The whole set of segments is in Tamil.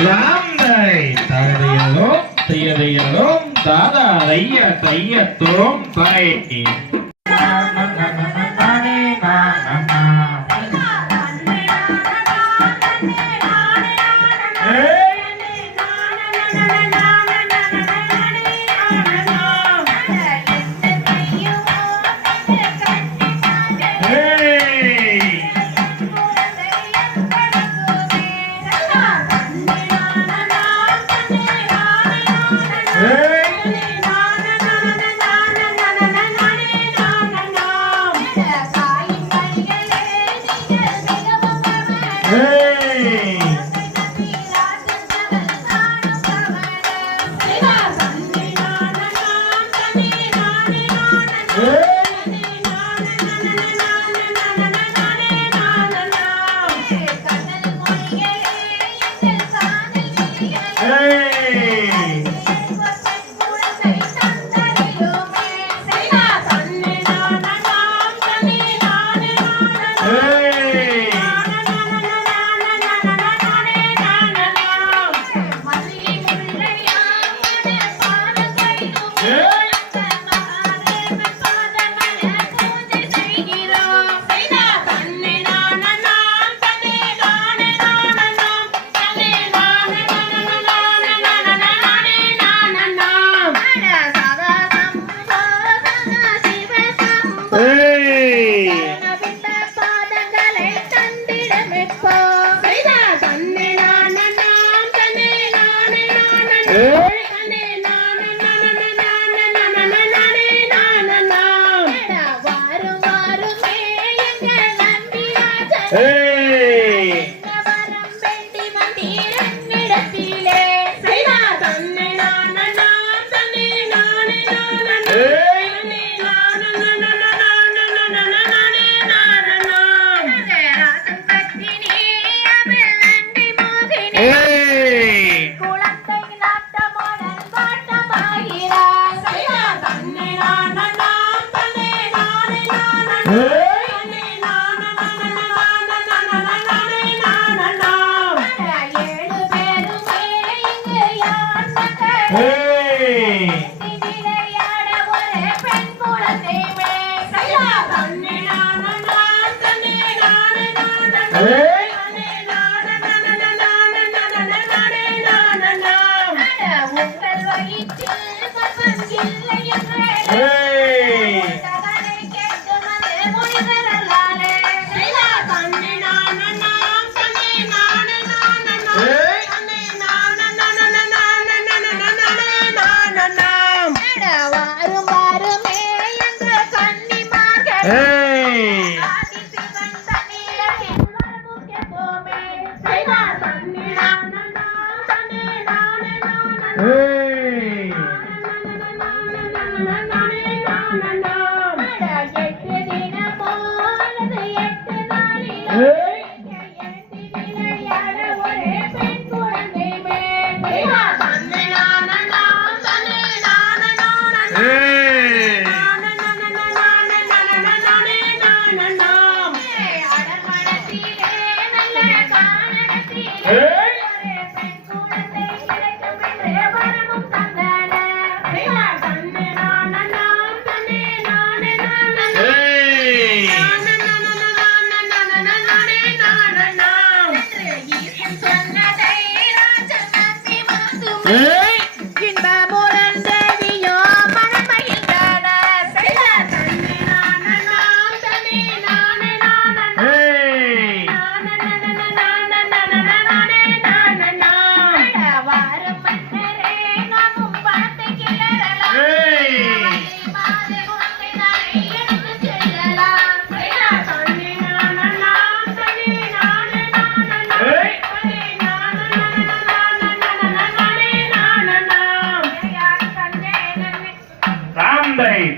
லாந்தை தகதையதும் தையதையதும் தாதா தைய தையத்தும் தை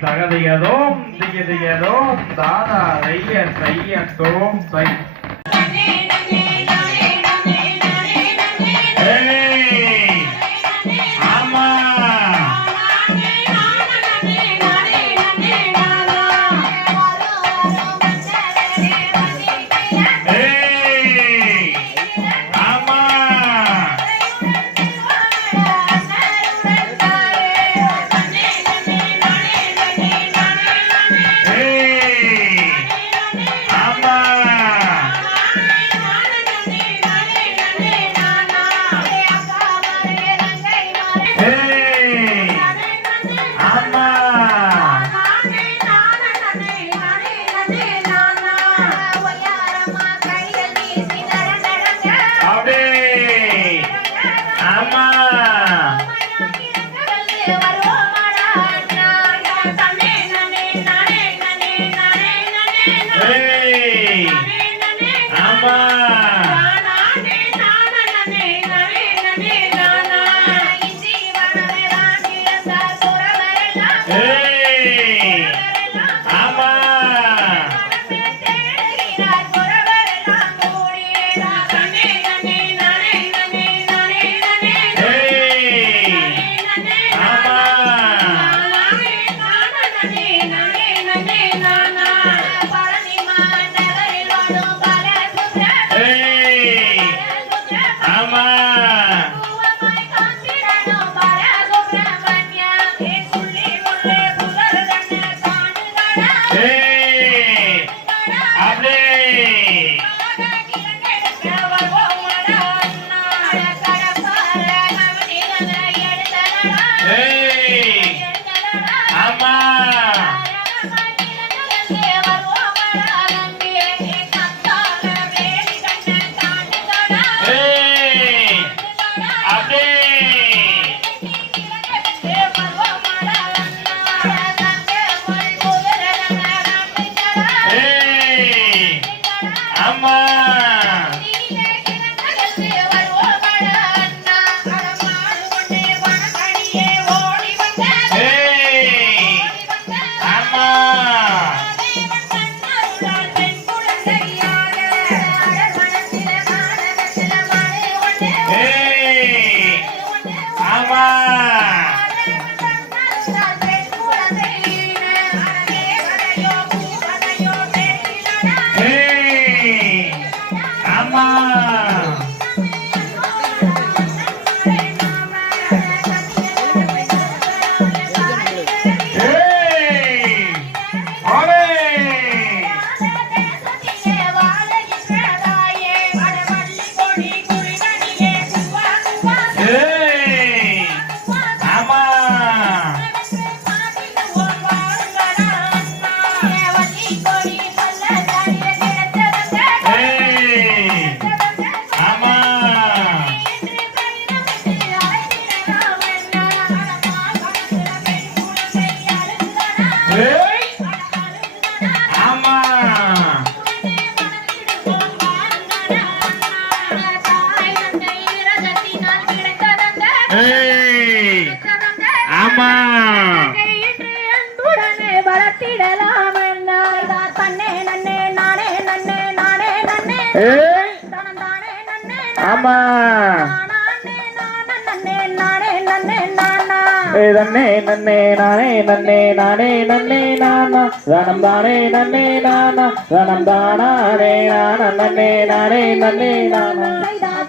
தகதையதோம் தியதையதோம் தாதா தைய தையத்தோம் தை ஆமா நன்னே நன்னே நானே நன்னே நானே நன்னே நானா தனம் தானே நன்னே நானா தனம் தானே நானா நன்னே நானே நன்னே நானா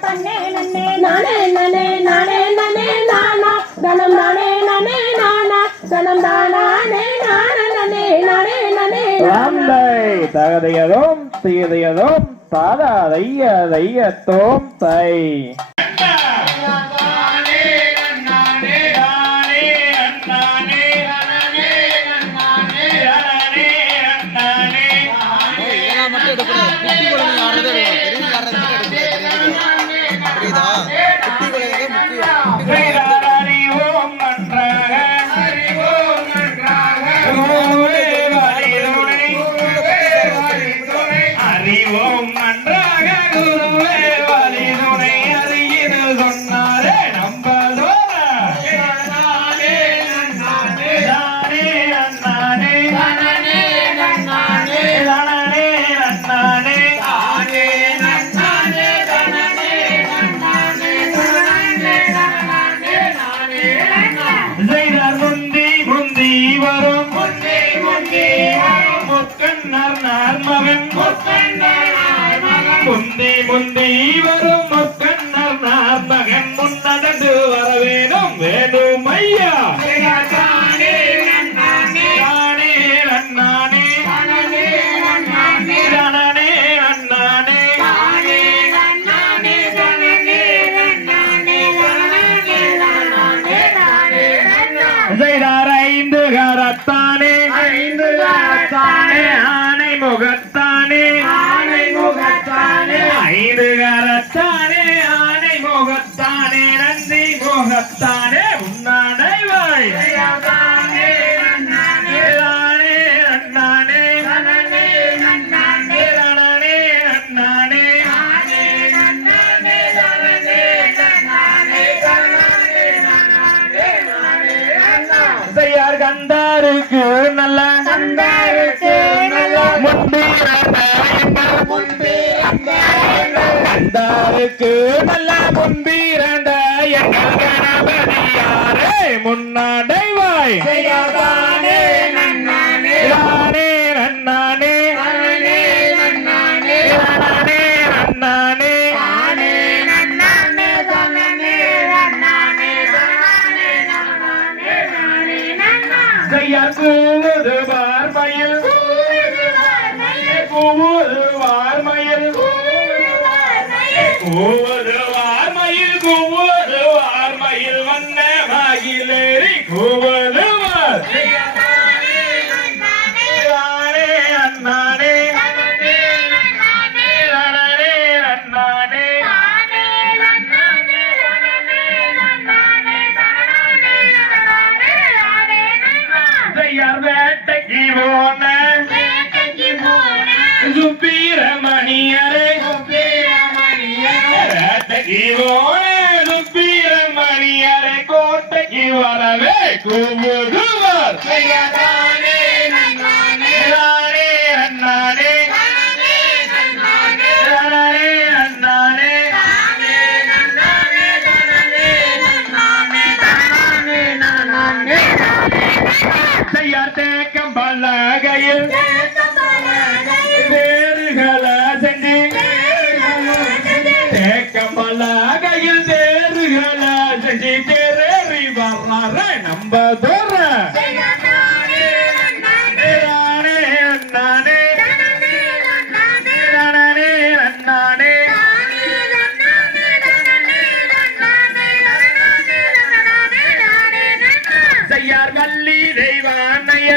தன்னே நன்னே நானே நன்னே நானே நன்னே நானா தனம் தானே நன்னே நானா தனம் தானே நானா நன்னே நானே நன்னே ராம்லை தகதையதும் தீதையதும் தாதா தைய தையத்தோம் தை முந்தி முந்தி வரும் மக்கண்ணர் மகன் முன்னடந்து வர வேணும் வேணும் ஐயா தானே அண்ணானே அண்ணானே ஐந்து கரத்தானே ஆனை முகத்தானே ஐந்து கரத்தானே ஆனை முகத்தானே நந்தி முகத்தானே உன்னாடைவாய் தானே அண்ணானே சந்தாருக்கு நல்ல சந்தாருக்கு நல்ல சந்தாருக்கு நல்ல முன்பிறந்த எங்கள் கணபதியாரே முன்னாடைவாய் செய்யாதானே நன்னானே நானே நன்னானே தானே நன்னானே நானே நன்னானே தானே நன்னானே தானே நன்னானே தானே நன்னானே தானே நன்னா செய்யார் கூவுது வார்மயில் கூவுது வார்மயில் கூவுது வார்மயில் கூவுது வார்மயில் வண்ண மகிழேறி கூவுது வார் நானே அண்ணானே நானே அண்ணானே செய்யார் வேட்டைக்கு போன சுப்பிரமணியரே வேட்டைக்கு போன சுப்பிரமணியரை கோட்டைக்கு வரவே கூவுதுவர் நானே அண்ணானே நானே அண்ணானே செய்யார் தேக்கம் பலகையில் வேறுகளை செஞ்சு தேக்கம் பலகையில் வேறுகளை செஞ்சு தேறி வர்றார நம்ப தோற நானே அண்ணானே நானே அண்ணானே செய்யார் வள்ளி தெய்வானைய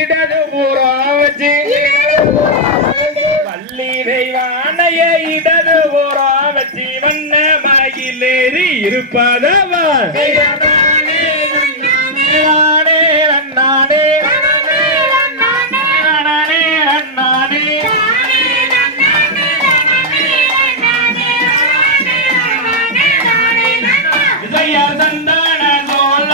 இடது பூரா வச்சு வள்ளி தெய்வானைய இடது பூரா வச்சு வண்ண மகிழேறி இருப்பதவர் நானே அண்ணானே நானே அண்ணானே செய்யார் சந்தான சோழ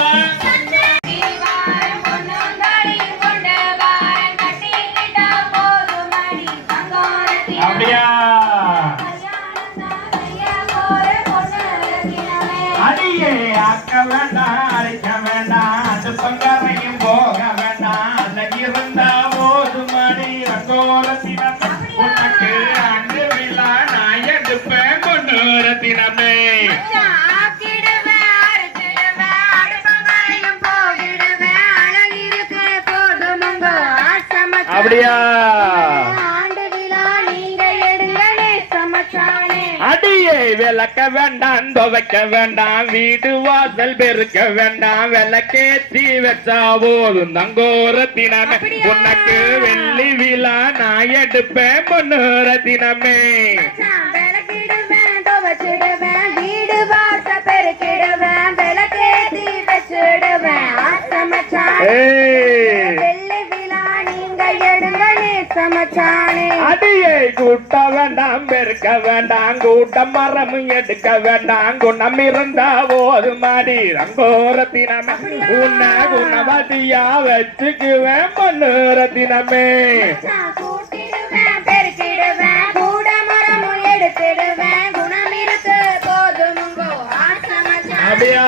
அப்படியா அடியே ஆக்க வேண்டாம் அரைக்க வேண்டாம் அது பங்கரையும் போக வேண்டாம் அல்ல இருந்தா போது மணி ரங்கோரத்தினம் உனக்கு அன்று விழா நான் எடுப்பேன் பொன்னோரத்தினமே அப்படியா அடியே விளக்க வேண்டாம் துவைக்க வேண்டாம் வீடு வாசல் பெருக்க வேண்டாம் விளக்கேத்தி வச்சா போதும் தங்கோரத்தினமே உனக்கு வெள்ளி விழா நான் எடுப்பேன் பொன்னோரத்தினமே வீடு வாச பெருக்கிடுவேன் விளக்கேத்தி வச்சிடுவேன் அடியை கூட்ட வேண்டாம் பெருக்க வேண்டாம் கூட்டம் மரம் எடுக்க வேண்டாம் குணம் இருந்தா போது மாடி ரங்கோரத்தினமே உன்னை குணவதியா வச்சுக்குவேன் பொன்னோரத்தினமே அப்படியா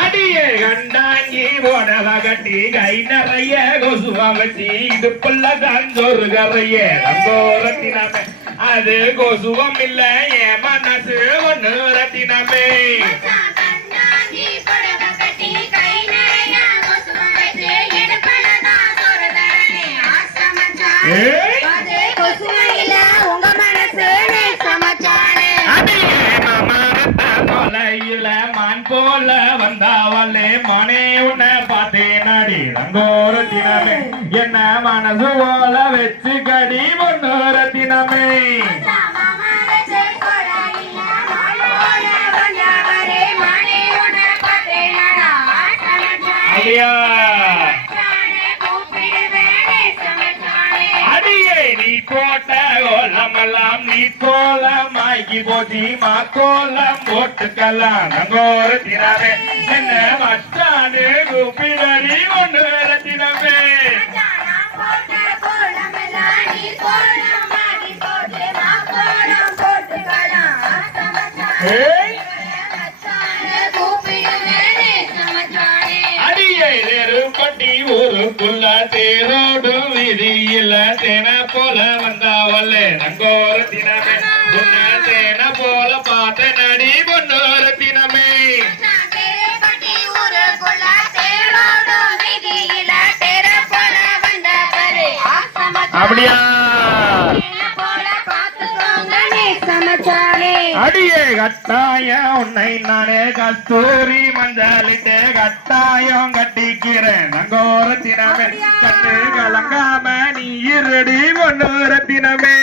அடியே கண்டாங்கி போடவ கட்டி கை நிறைய கொசுவ வச்சு இடுப்புள்ளதான் சொரு கரைய ரங்கோரத்தினமே அது கொசுவம் இல்ல என் மனசு ஒன்னு ரத்தினமே மான் போல வந்தாவல்லே மனே உன்னை பார்த்தேன் அடி ரங்கோரத்தினமே என்ன மனசு போல வச்சு கடி பொன்னோரத்தினமே ஐயா அடியே நீ போட்ட கோலமெல்லாம் நீ கோலமாகி போச்சு கோலம் போட்டுக்கலாம் நங்கோர தினமே என்ன மச்சானு கூப்பிடடி ஒன்று தினமே பட்டி ஊருக்குள்ள தேரோடு விதியில தேன போல வந்தாவல்ல நங்கோர தினமே தேன போல பார்த்த நடி பொன்னோர தினமே அப்படியா அடியே கட்டாய உன்னை நானே கஸ்தூரி மஞ்சளிட்டே கட்டாயம் கட்டிக்கிறேன் நங்கோர தினமே கட்டு கலங்காம நீ இருடி பொன்னோர தினமே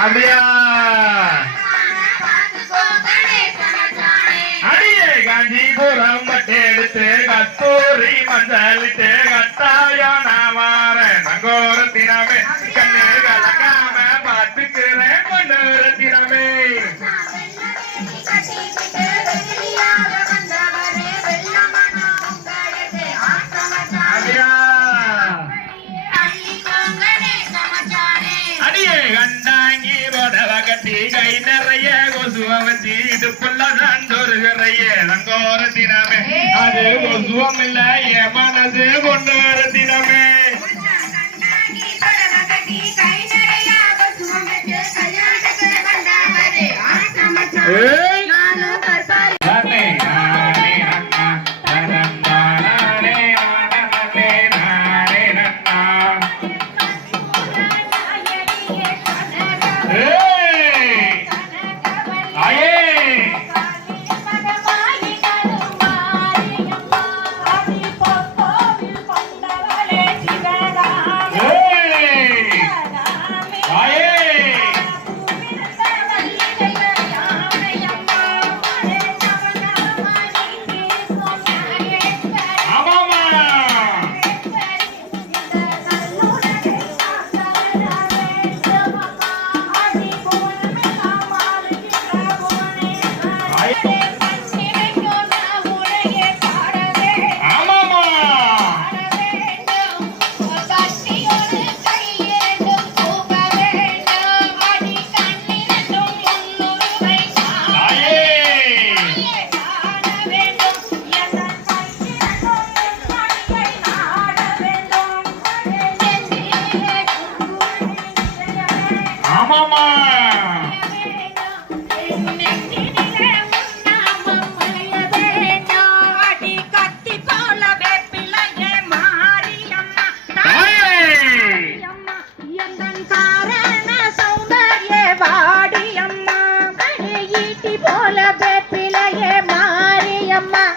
அப்படியா அடியே காஞ்சிபுரம் பட்டெடுத்து கஸ்தூரி மஞ்சளிட்டு கட்டாயம் நான் வாரேன் நங்கோர தினமே கண்ணு கலங்காம பார்த்துக்கிறேன் பொன்னோர தினமே அடியே கண்டாங்கி புடவ கட்டி கை நிறைய கொசுவ வச்சு இடுப்புள்ள தண்டொருகிறைய நங்கோர தினமே அது கொசுவம் இல்ல என் மனசு பொன்னோர தினமே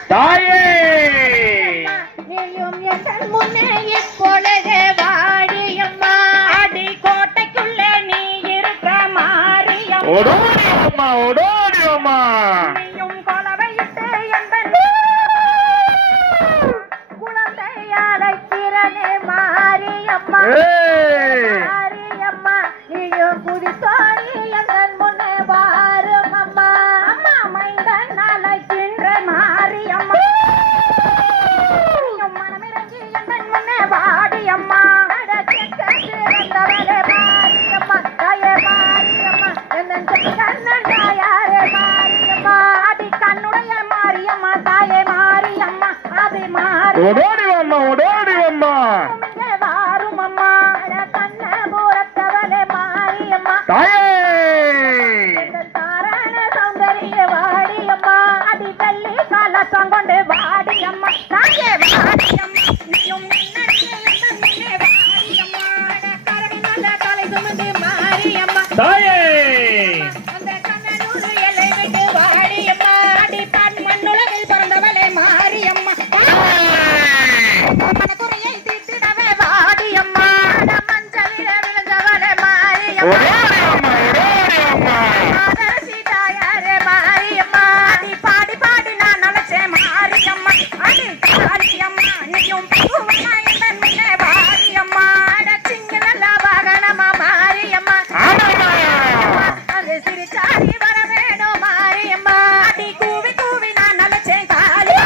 தாயே முன்னே இப்பொழுது வாடியம்மா அடி கோட்டைக்குள்ளே நீ இருக்க மாறியம்மா ஓடோடியம்மா ஓடோடியம்மா நீயும் கொலவையிட்டு எந்த குழந்தை அழைக்கிறனே மாரியம்மா மாரியம்மா நீயும் குதித்தோடி எங்கள் முன்னே வாரும் அம்மா அம்மா மைந்தன் அழைக்கின்ற மாரியம்மா நீயும் மனமிறங்கி எங்கள் முன்னே வாடியம்மா அடக்கேட்டு வந்தவளே மாரியம்மா தாயே மாரியம்மா என்னன் கண்ணன் தாயாரே மாரியம்மா அடி கண்ணுடைய மாரியம்மா தாயே மாரியம்மா அது மாரி ஓடோடியம்மா ஓடோடியம்மா வாரும் அம்மா கண்ண பூரத்தவளே மாரியம்மா தாயே தாரான சௌந்தரிய வாடியம்மா அடி வெள்ளி கலசம் கொண்டு வாடியம்மா தாயே வாடியம்மா நீயும் முன்னே வாடியம்மா கரடி நல்ல தலை சுமந்து மாரியம்மா தாயே அந்த கண்ணனூர் எல்லை விட்டு வாடியம்மா அடி மண்ணுலகில் பிறந்தவளே மாரியம்மா நீயும் பக்குவமா என் முன்னே வாடியம்மா சிங்க நல்ல வாகனமா மாரியம்மா அது சிரிச்சாரி வர வேணும் மாரியம்மா அடி கூவி கூவி நான் நலச்சேன் காளி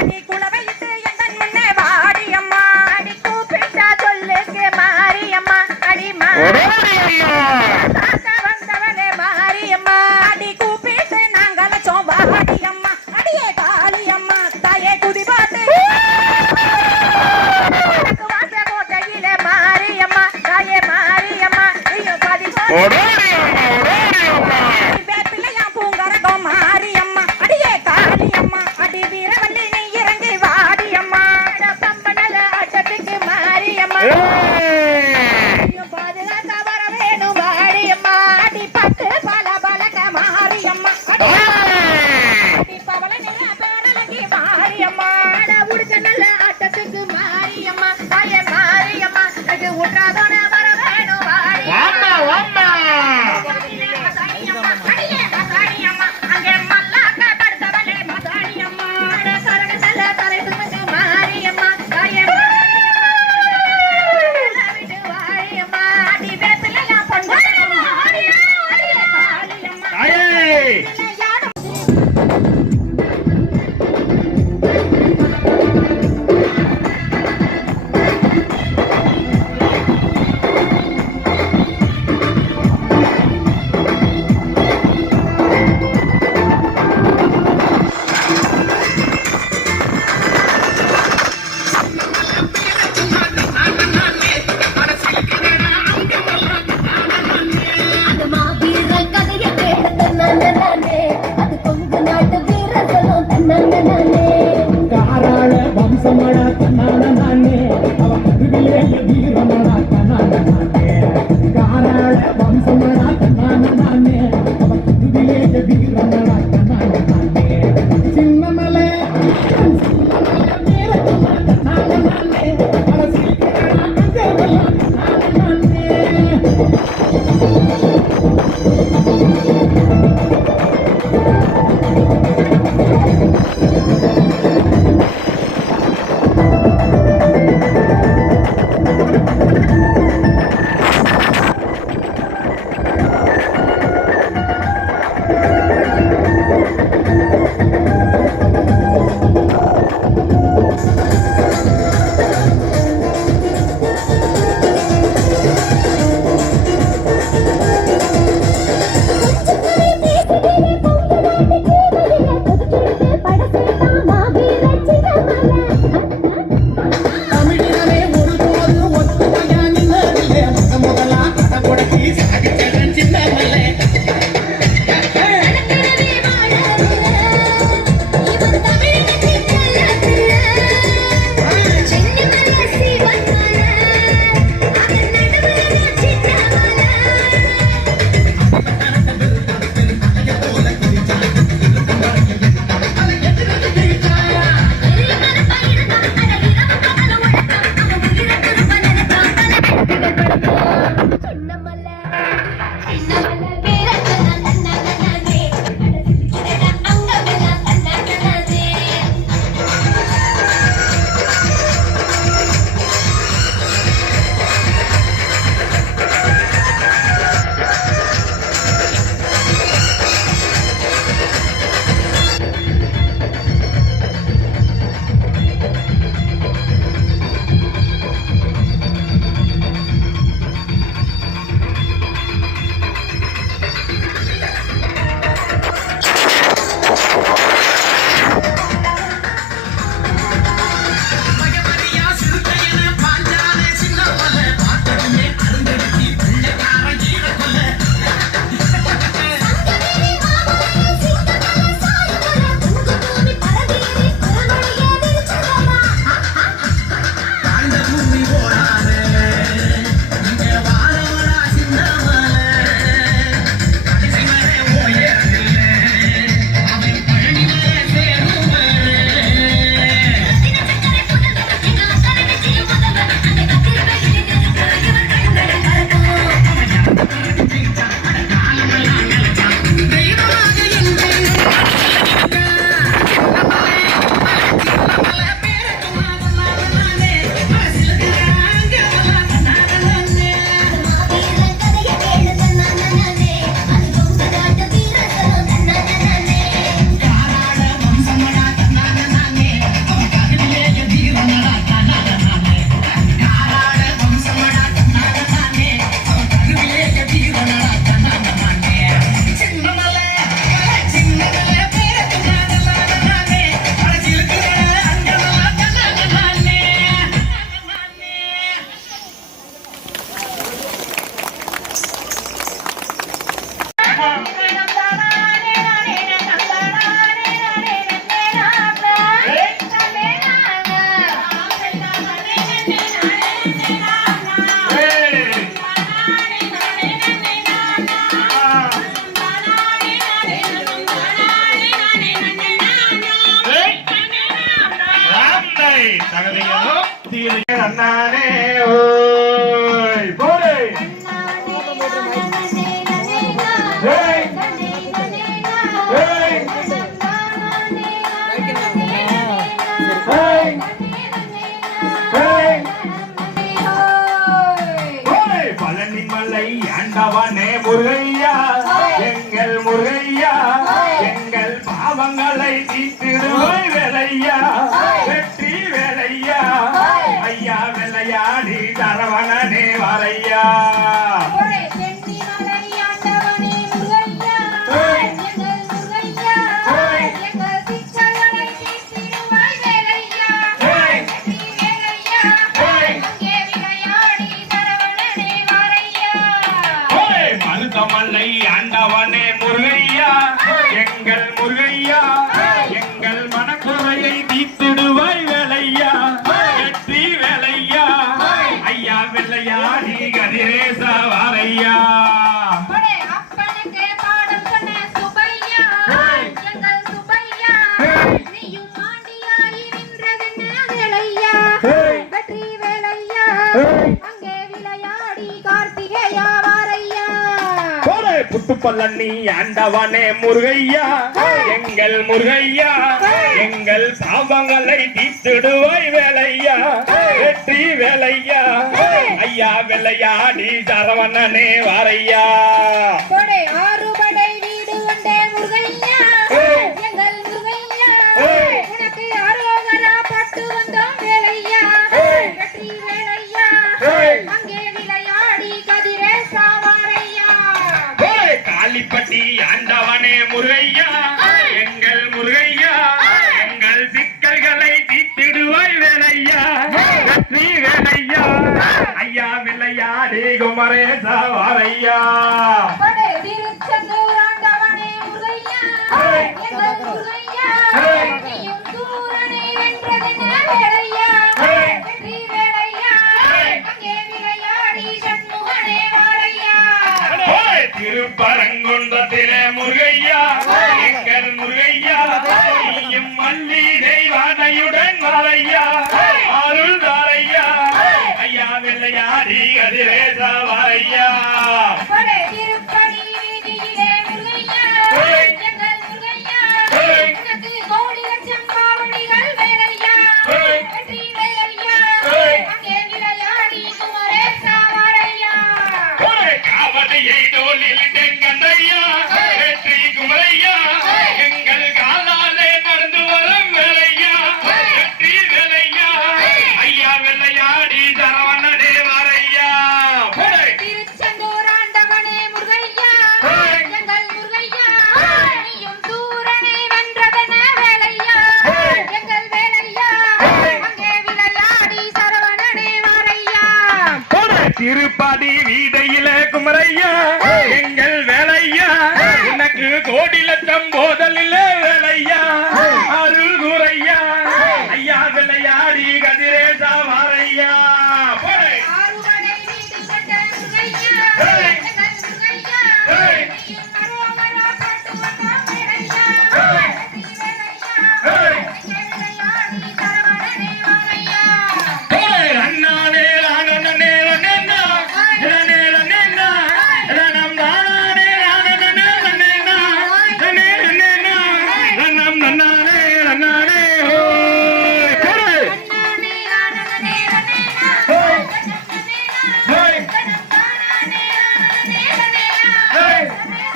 அடி குலவையிட்டு என் முன்னே வாடியம்மா அடி கூப்பிட்டா சொல்லுக்கு மாரியம்மா அடி தாக்க வந்தவளே மாரியம்மா அடி கூப்பிட்டு நாங்களச்சோம் வாடியம்மா அடியே காளியம்மா தாயே குதி பாட்டு வாச கோட்டையிலே மாரியம்மா தாயே மாரியம்மா ஐயோ பாதி வேப்பிலையா பூங்கரகம் மாரியம்மா அடியே காளியம்மா அடி வீரவல்லி நீ இறங்கி வாடியம்மா சம்பனல அட்டத்துக்கு மாரியம்மா பாதுகாக்க வர வேணும் வாடியம்மா அடி பட்டு பல பலக மாரியம்மா அடி பவள நில பேரழகி மாரியம்மா உடுக்க நல்ல ஆட்டத்துக்கு மாரியம்மா தாயே மாரியம்மா அது உற்றாதோட வர வேணும் வாடியம்மா அடியே மசாணியம்மா அங்கே மல்லாக்க படுத்தவளே மசாணியம்மா சரக நல்ல தரை சுமந்து மாரியம்மா தாயே விட்டு வாடியம்மா அடி வேப்பிலையா பொண்ணு அடியே காளியம்மா தகதிகளோ தீரைய அண்ணானே ஓய் போரே ஏய் ஏய் ஏய் ஏய் பழனி மலை ஆண்டவனே முருகையா எங்கள் முருகையா எங்கள் பாவங்களை தீர்த்திடுவாய் வேலையா வெற்றி வேலையா ஐயா வெள்ளையாடி தரவணனே வரையா மருதமலை ஆண்டவனே முருகையா எங்கள் முருகையா எங்கள் மனக்குறையை தீர்த்திடுவாய் வேலையா வெற்றி வேலையா ஐயா வெள்ளையாடி கதிரேச வாரையா புட்டுப்பள்ளி ஆண்டவனே முருகையா எங்கள் முருகையா எங்கள் பாவங்களை தீர்த்திடுவாய் வேலையா வெற்றி வேலையா ஐயா வெள்ளையாடி சரவணனே வாரையா ஆறுபடை வீடு கொண்டே முருகையா எங்கள் முருகையா உனக்கு அரோகரா பட்டு வந்தோம் வேலையா வெற்றி வேலையா அங்கே விளையாடி கதிரேசா வாரையா காளிப்பட்டி ஆண்டவனே முருகையா எங்கள் முருகையா எங்கள் சிக்கல்களை தீர்த்திடுவாய் வேலையா வெற்றி வேலையா ஐயா விளையாடி குமரேச வாரையா திருச்செந்தூர் ஆண்டவனே முருகையா எங்கள் முருகையா நீயும் சூரனை வென்றதென்ன வேலையா வெற்றி வேலையா அங்கே விளையாடி சண்முகனே வாரையா திருப்பரங்குன்றத்திலே முருகையா எங்கள் முருகையா நீயும் மல்லி தெய்வானையுடன் வாரையா அருள் தாரையா ஐயா வெள்ளையாடி கதிரேச வாரையா திருப்பதி வீதியிலே முருகையா எங்கள் முருகையா உனக்கு கோடி லட்சம் காவடிகள் வேலையா வெற்றி வேலையா அங்கே விளையாடி குமரேசா வாரையா காவடியை தோளில் தெங்கந்தையா வெற்றி குமரையா எங்கள் காலாலே நடந்து வரும் வேலையா வெற்றி வேலையா ஐயா வெள்ளையாடி சரவணனே வாரையா திருச்செந்தூர் ஆண்டவனே முருகையா எங்கள் முருகையா நீயும் சூரனை வென்றதென வேலையா எங்கள் வேலையா அங்கே விளையாடி சரவணனே வாரையா திருப்பதி வீதையில குமரையா எங்கள் வேலையா உனக்கு கோடி லட்சம் போதலில் வேலையா அருள் குறையா ஐயா விளையாடி கதிரேச வாரையா ஆறுபடை வீடு கொண்ட முருகையா எங்கள் முருகையா நீயும் அரோகரா பட்டு வந்தோம் வேலையா வெற்றி வேலையா அங்கே விளையாடி சரவணனே வாரையா அண்ணானே ராணனே ரனேனா ரனே ரனேனா ரணம் தானே ராணனே ரனேனா ரனே ரனேனா ரணம் நன்னானே ரன்னானே ஹோய் அண்ணானே ஆனந்தனே ரனேனா ஹோய் ரனேனா ஹோய் கணம் தானே ஆனந்தனே ரனேனா ஹோய்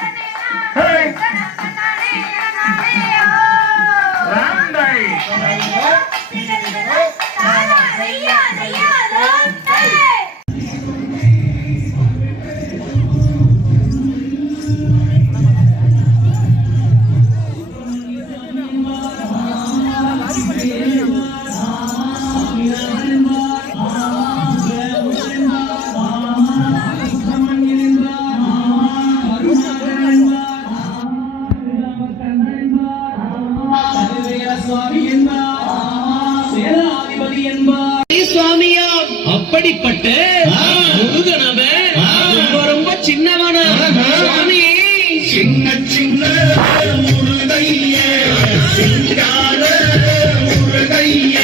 ரனேனா ஹோய் கணம் தானே ரனேனா ராந்தை தானா ஐயா ஐயா ரோட்டை சுவாமியா அப்படிப்பட்ட முருகனவன் ரொம்ப ரொம்ப சின்னவன சுவாமி சின்ன சின்ன முருகைய சிங்கார முருகைய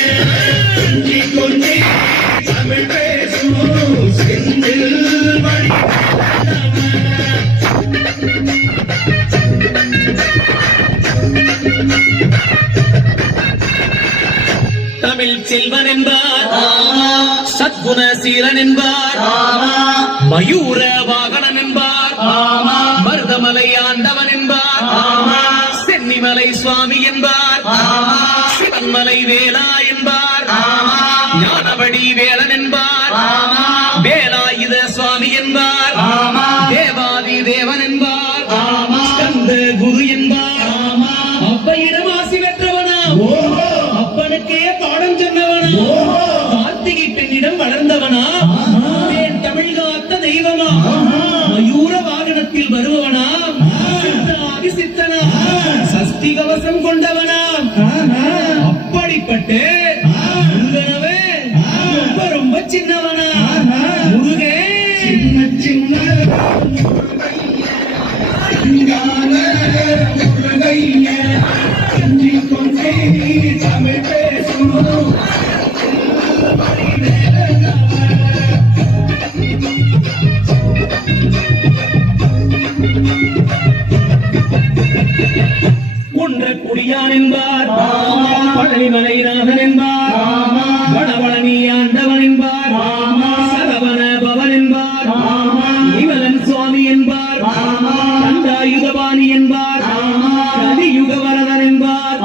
தமிழ் செல்வன் என்பார் சத்குண சீலன் என்பார் மயூர வாகனன் என்பார் மருதமலை ஆண்டவன் என்பார் சென்னிமலை சுவாமி என்பார் சிவன்மலை வேலா என்பார் ஞானவடி வேலன் என்பார் வேலாயுத சுவாமி என்பார் தேவாதி தேவன் என்பார் ஸ்கந்த குரு என்பார் அப்பையிடம் ஆசி பெற்றவனா அப்பனுக்கே பாடம் சொன்னவனா கார்த்திகை பெண்ணிடம் வளர்ந்தவனா என் தமிழ் காத்த தெய்வமா மயூர வாகனத்தில் வருபவனா சித்தாதி சித்தனா சஷ்டி கவசம் கொண்டவனா அப்படிப்பட்டு முருகனவே ரொம்ப ரொம்ப சின்னவனா முருகே சின்ன தமிழ் பேசும் குன்ற குடியான் என்பார் பழனிமலை நாதன் என்பார் வடபழனி ஆண்டவன் என்பார் சரவண பவன் என்பார் இவலன் சுவாமி என்பார் கண்டாயுதபாணி என்பார் கலியுக வரதன் என்பார்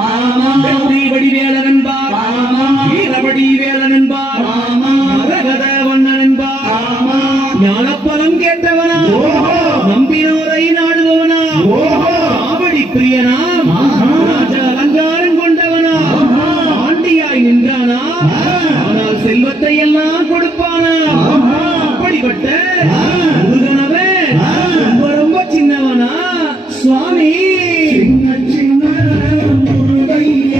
வெற்றி வடிவேலன் என்பார் வீரவடி வேலன் என்பார் மரகத வண்ணன் என்பார் ஞானப்பலம் கேட்டவனா நம்பினோரை நாடுபவனா காவடி பிரியனாம் ராஜ அலங்காரம் கொண்டவனா ஆண்டியாய் நின்றானா ஆனால் செல்வத்தை எல்லாம் கொடுப்பானா அப்படிப்பட்ட முருகனவே ரொம்ப ரொம்ப சின்னவனா சுவாமி சின்ன முருகைய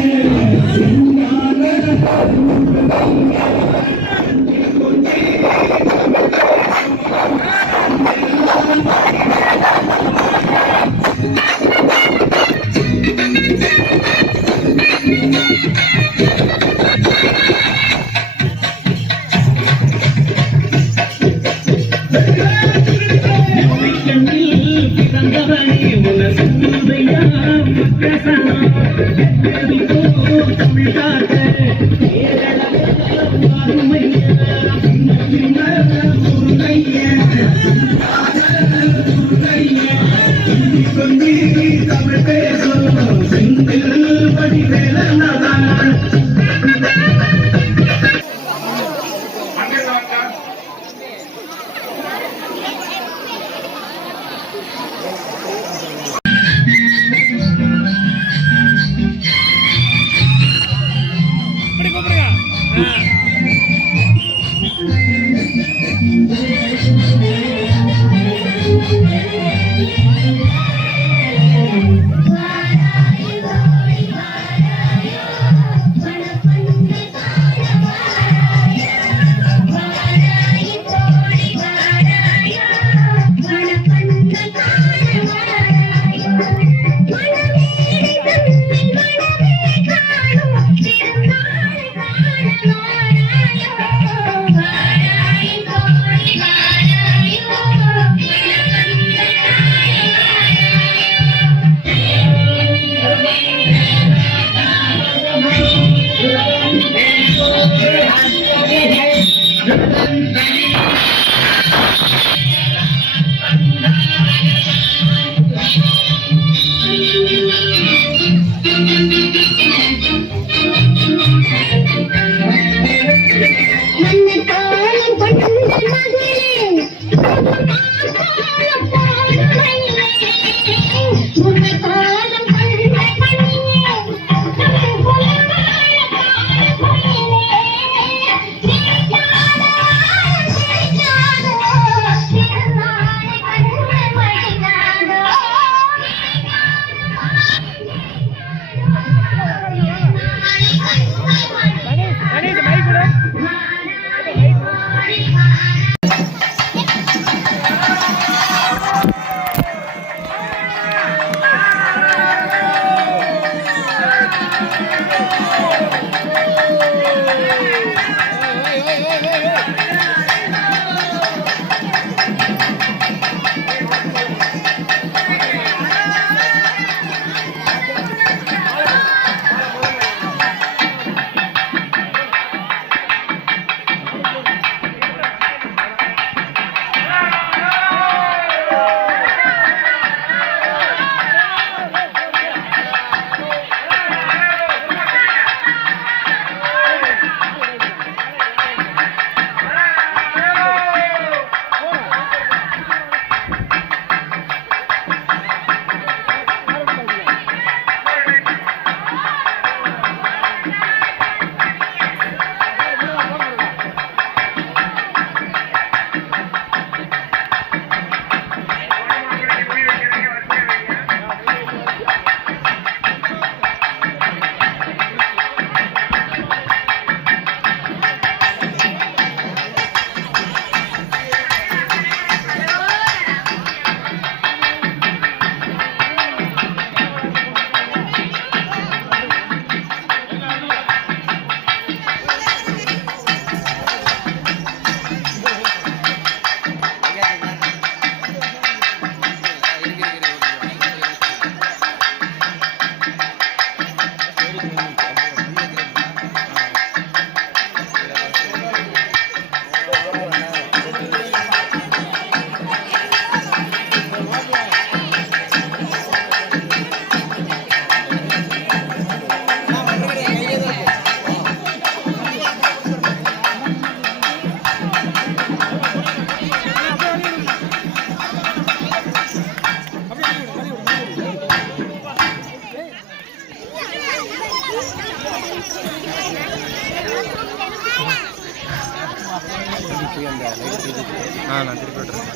நான் திருப்பி விட்டுறேன்.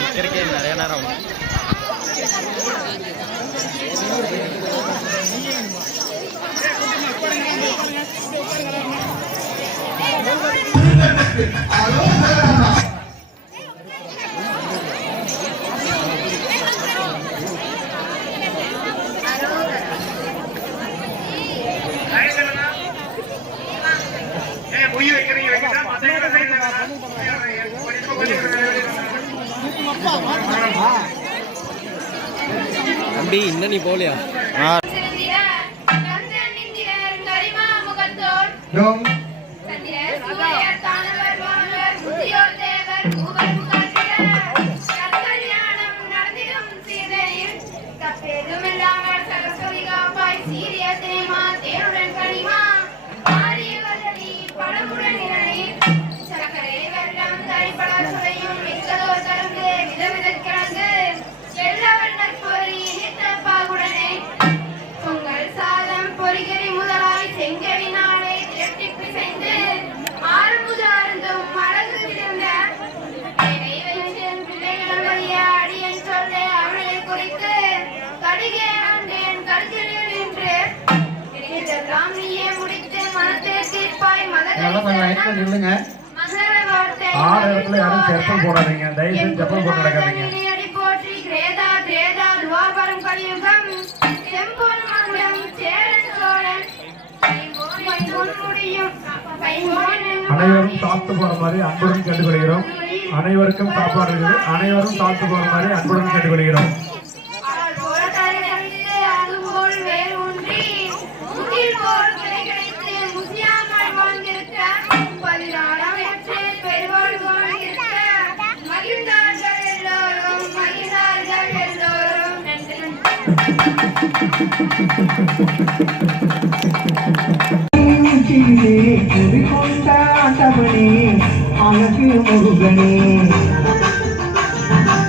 நிற்கிறக்கே நிறைய நேரம் ஆகும். தம்பி இன்னும் நீ போகலையா? நில்லுங்க. 6 இடத்துல யாரும் செப்பல் போடாதீங்க. தயவு செஞ்சு செப்பல் போட்டு நடக்காதீங்க. அனைவரும் சாப்பிட்டு போற மாதிரி அன்புடன் கேட்டுக்கொள்கிறோம். அனைவருக்கும் சாப்பாடு இருக்குது. அனைவரும் சாப்பிட்டு போற மாதிரி அன்புடன் கேட்டுக்கொள்கிறோம். குடிகொண்டாண்டவனே அழகு முருகனே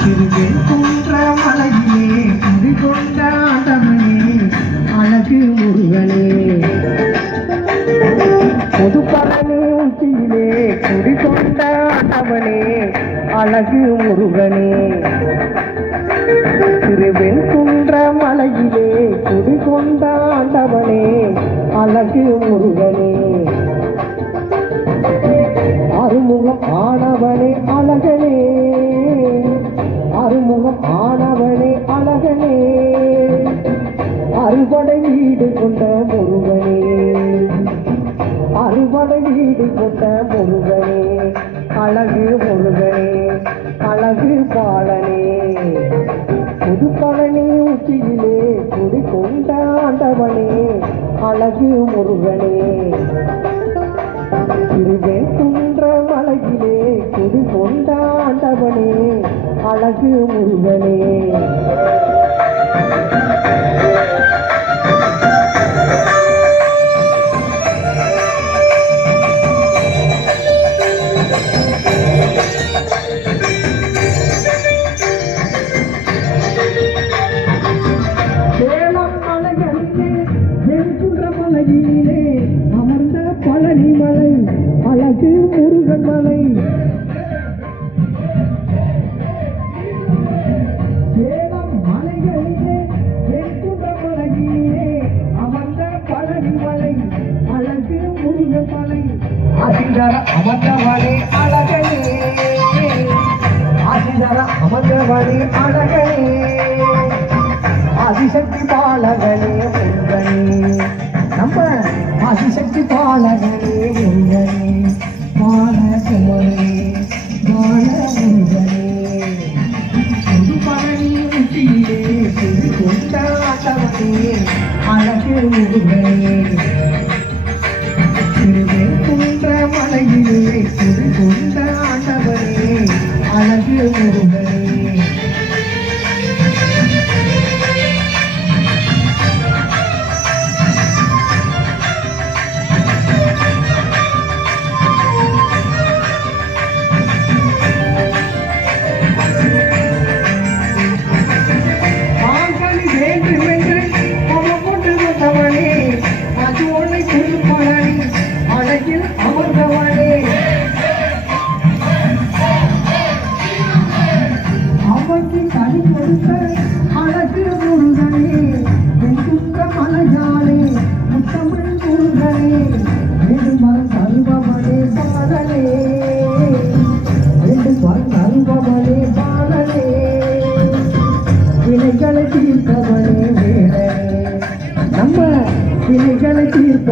திருவெண்குன்ற மலையிலே குடிகொண்டாண்டவனே அழகு முருகனே பொதுப்பழனி உச்சியிலே குடிகொண்டாண்டவனே அழகு முருகனே திருவெண்குன்ற மலையிலே குடிகொண்டாண்டவனே அழகு முருகனே அருமுகம் ஆனவனே அழகனே அருமுகம் ஆனவனே அழகனே அறுபடை வீடு கொண்ட முருகனே அறுபடை வீடு கொண்ட முருகனே அழகு முருகனே அழகு பாலனே புதுப்பழனி உச்சியிலே குடிகொண்டாண்டவனே அழகு முருகனே திருவெண்குன்ற மலையிலே குடிகொண்டாண்டவனே அழகு முருகனே அமர்ந்த பழனி மலை அழகு முருகன் மலை சேலம் மலைகளிலே வெண்குன்ற மலையிலே அமர்ந்த பழனி மலை அழகு முருகன் மலை அதிகார அமர்ந்தவனே அழகனே அதிகார அமர்ந்தவனே அழகனே ஆதிசக்தி பாலகனே முருகனே நம்ம ஆதிசக்தி பாலகனே முருகனே பாலகுமரே பால முருகனே புதுப்பழனி உச்சியிலே குடிகொண்டாண்டவனே அழகு முருகனே திருவெண்குன்ற மலையிலே குடிகொண்டாண்டவனே அழகு முருகனே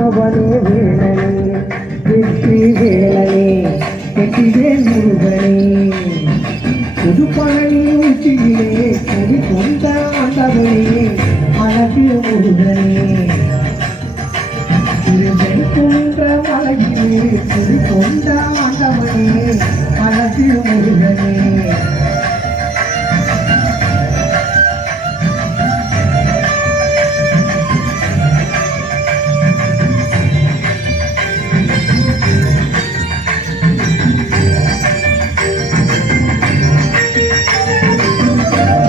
ஆண்டவனே வேலனே வெற்றி வேலனே வெற்றிவேல் முருகனே புதுப்பழனி உச்சியிலே கொடி கொண்ட ஆண்டவனே அழகு முருகனே திருவெண்குன்ற மலையிலே கொடி கொண்ட ஆண்டவனே அழகு முருகனே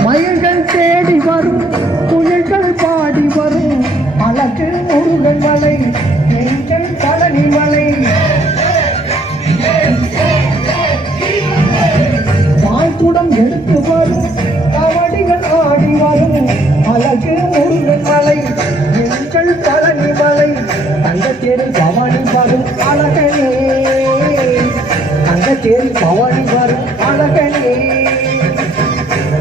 மயங்கள் தேடி வரும் புயல்கள் பாடி வரும் அழகு முருகன் மலை எங்கள் பழனி மலை பாய்குடம் எடுத்து வரும் கவடிகள் ஆடி வரும் அழகு முருகன் மலை எங்கள் பழனி மலை தங்கத்தேரி பவானி வரும் அழகனே தங்கத்தேரி பவானி வரும் அழகனே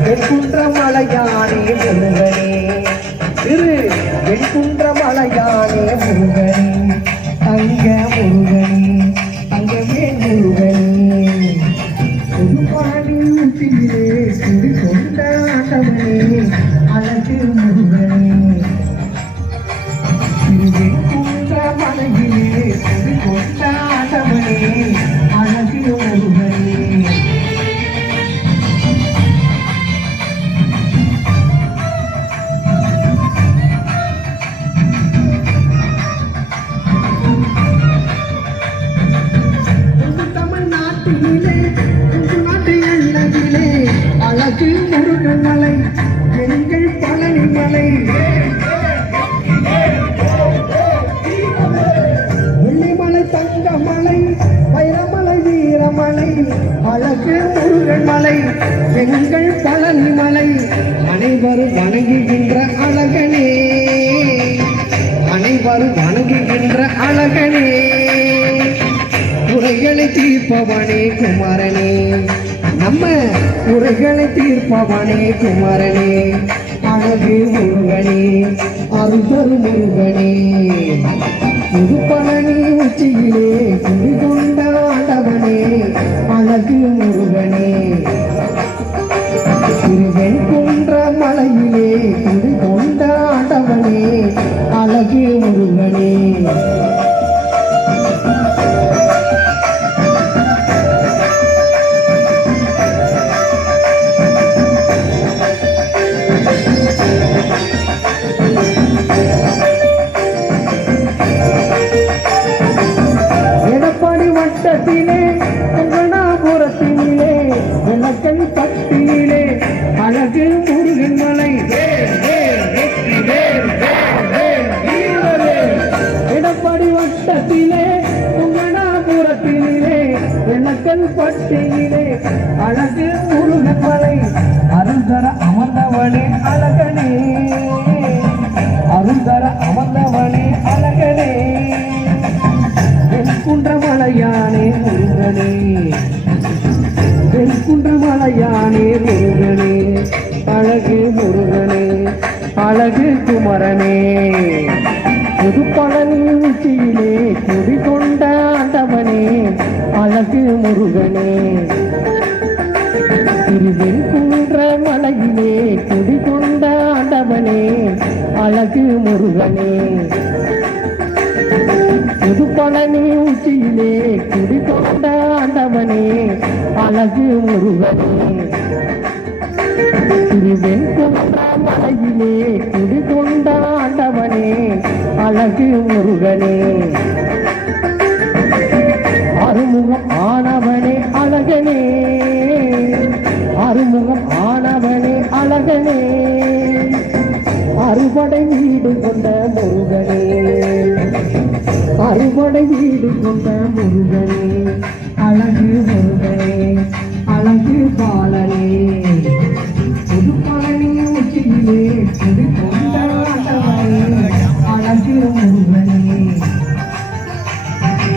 வெண்குன்ற மலையானே முருகனே வெண்குன்ற மலையானே முருகனே தங்க முருகனே தங்கமே முருகனே புதுப்பழனி உச்சியிலே குடி கொண்ட ஆண்டவனே அழகு முருகனே வெண்குன்ற மலையிலே குடி கொண்ட ஆண்டவனே அழகு முருகனே அழகு முருகன் மலை எங்கள் பழனி மலை வெள்ளிமலை தங்க மலை வைரமலை வீரமலை அழகு முருகன் மலை எங்கள் பழனி மலை அனைவரும் வணங்குகின்ற அழகனே அனைவரும் வணங்குகின்ற அழகனே குறைகளை தீர்ப்பவனே குமாரனே நம்ம குறைகளை தீர்ப்பவனே குமாரனே அழகு முருகனே அருள்தரு முருகனே புதுப்பழனி உச்சியிலே குடி கொண்ட ஆண்டவனே அழகு முருகனே திருவெண்குன்ற மலையிலே குடி கொண்ட ஆண்டவனே அழகு முருகனே வட்டத்திலே கங்கனாபுரத்தினிலே விளக்கை பட்டியிலே அழகு முருகன் மலை எடப்பாடி வட்டத்திலே கங்கனாபுரத்தினிலே விளக்கல் பட்டியிலே அழகு முருகன் மலை அருள்தர அமர்ந்தவனே அழகனே அருள்தர அமர்ந்தவனே அழகனே வெண்குன்ற மலையானே முருகனே வெண்குன்ற மலையானே முருகனே அழகு முருகனே அழகு குமரனே புதுப்பழனி உச்சியிலே குடி கொண்ட ஆண்டவனே அழகு முருகனே திருவெண்குன்ற மலையிலே குடி கொண்ட ஆண்டவனே அழகு முருகனே புதுப்பழனி உச்சியிலே குடி கொண்ட ஆண்டவனே அழகு முருகனே திருவெண்குன்ற மலையிலே குடி கொண்ட ஆண்டவனே அழகு முருகனே அறுமுகம் ஆனவனே அழகனே அறுமுகம் ஆனவனே அழகனே அறுபடை வீடு கொண்ட முருகனே அறுபடை வீடு கொண்ட முருகனே அழகு முருகனே அழகு பாலனே புதுப்பழனி உச்சியிலே குடி கொண்ட ஆண்டவனே அழகு முருகனே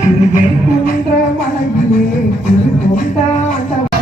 திருவெண்குன்ற மலையிலே குடி கொண்ட ஆண்டவனே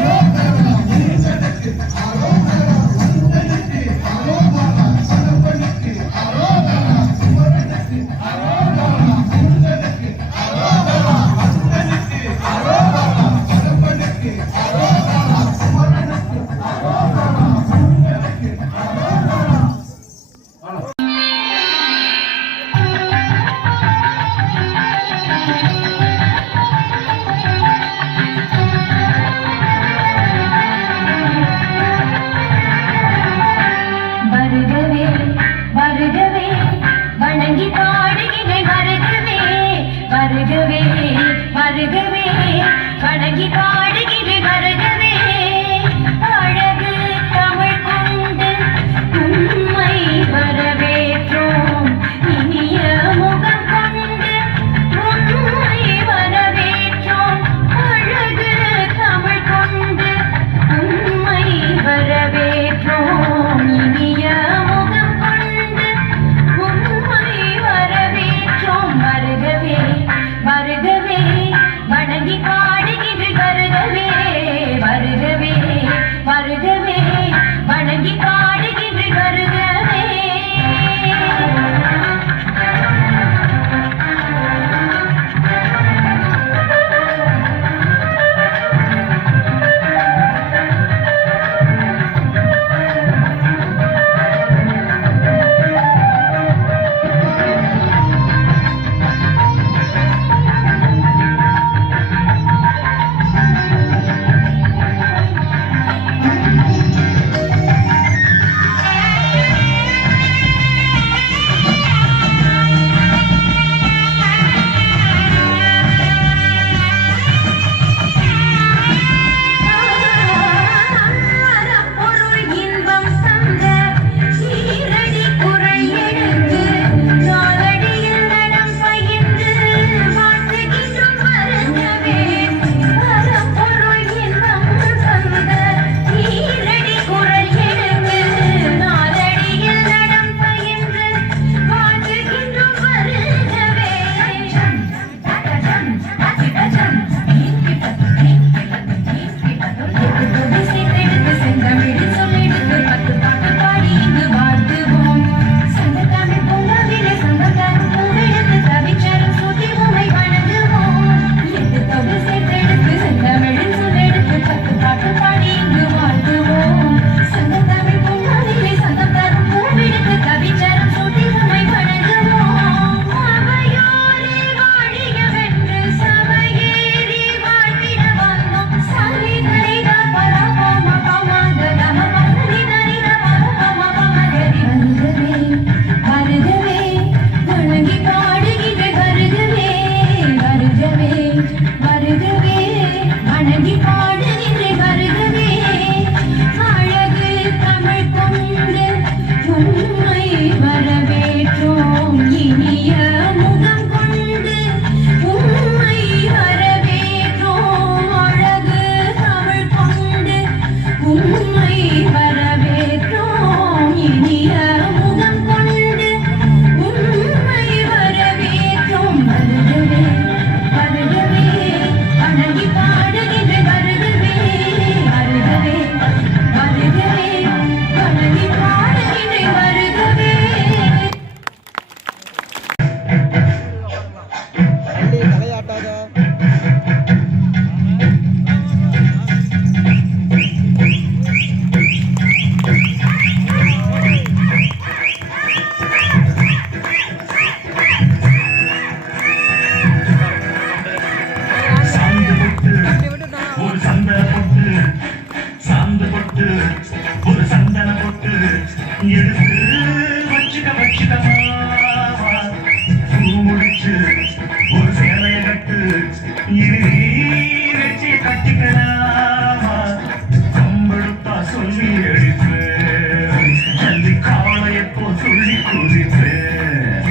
குதிப்பேன்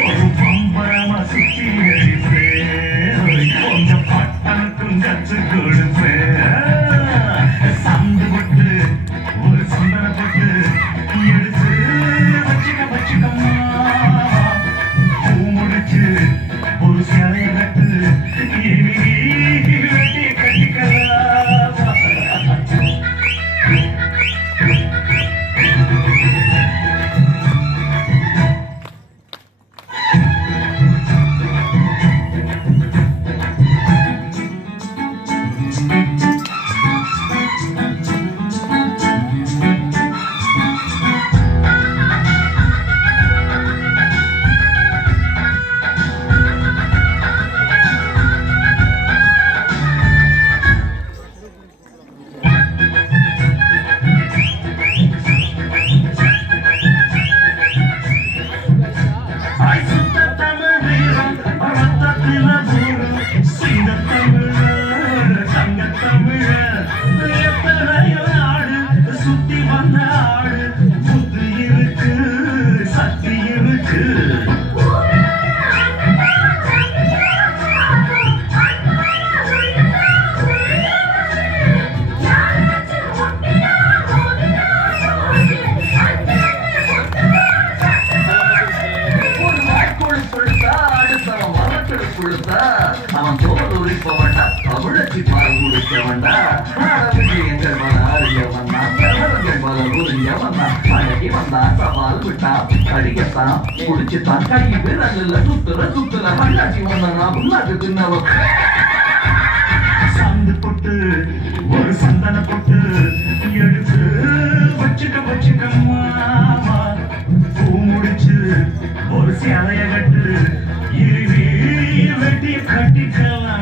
ஒரு பம்பரமா சுத்தி அடிப்பேன் உங்க பட்டனுக்கும் கத்து கொடுப்பேன் சந்து போட்டு ஒரு சந்தன போட்டு எடுத்து வச்சுக்கம்மா பூ முடிச்சு ஒரு சிலைய கட்டு வெட்டி கட்டிக்கலாம் சுத்தி வந்த ஆடு புத்தி இருக்கு சக்தி இருக்கு அவன் தோல் உரிப்பவன்டா தமிழச்சி பால் குடிச்சவன்டா எங்கள் மன அறியவன்டா பல உரியவன்டா அழகி வந்தா சவால் விட்டா கடிக்கத்தான் குடிச்சுத்தான் கை விரல்ல சுத்துற அண்ணாச்சி வந்தா முன்னாடி தின்னவ சந்து போட்டு ஒரு சந்தன போட்டு எடுத்து வச்சுக்கம்மா பூ முடிச்சு ஒரு சேலைய கட்டு இருவி வெட்டி கட்டிக்கலாம்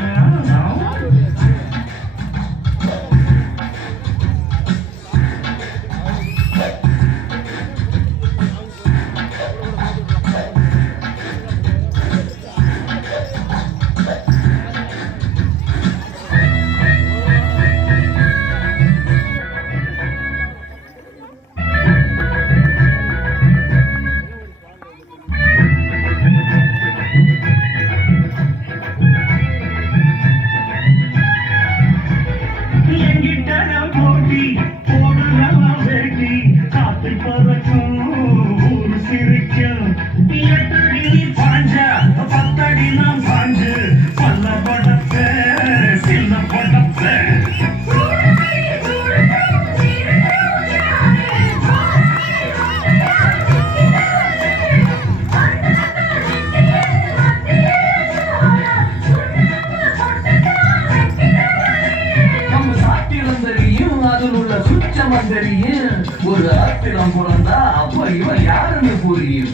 ஒரு ஆத்திரம் பிறந்தா அப்ப இவன் யாருன்னு புரியும்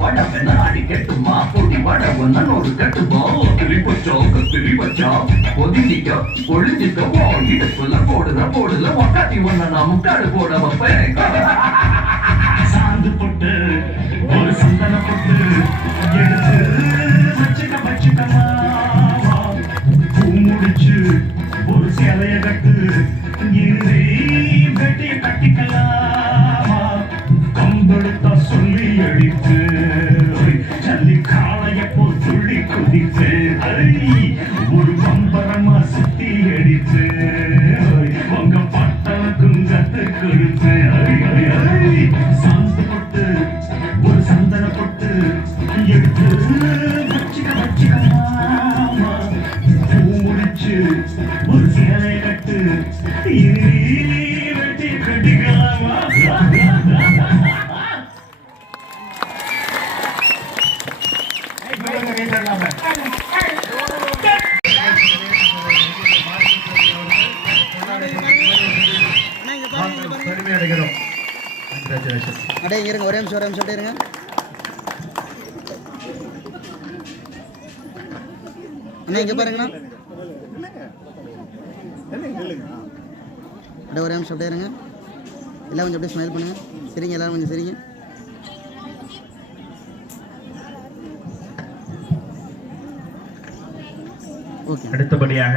பட பெண்ணாடி கெட்டுமா பொடி பட ஒன்னோடு கட்டுமா திரி வச்சா ஒதுங்கிக்க ஒளிஞ்சிக்க இடுப்புல போடுல மொக்காட்டி ஒன்னா முக்காடு போட வைப்பேன் சாந்து போட்டு ஒரு சந்தன போட்டு எடுத்து வச்சுக்கமா பூ முடிச்சு ஒரு சேலைய கட்டு வெட்டிய கட்டிக்கலாமா கம்பெடுத்தா சொல்லி அடித்து ஜல்லி காளைய போல் துள்ளி குதித்து ஒரு பம்பரமா சுத்தி அடித்து உங்க பட்டனுக்கும் கத்து கொடுத்து சாந்து போட்டு ஒரு சந்தன போட்டு எடுத்து வச்சுக்கமாமா பூ முடிச்சு ஒரு சேலை கட்டு வெட்டி கட்டிக்கலாமா பெருமை அடைகிறோம். கங்க்ராச்சுலேஷன். அடே இங்க இருங்க, ஒரே நிமிஷம் அப்படியே இருங்க. அண்ணா இங்க பாருங்கண்ணா. அடே ஒரே நிமிஷம் அப்படியே இருங்க. எல்லாம் கொஞ்சம் அப்படியே ஸ்மைல் பண்ணுங்க. சரிங்க, எல்லாரும் கொஞ்சம் சரிங்க. ஓகே. அடுத்தபடியாக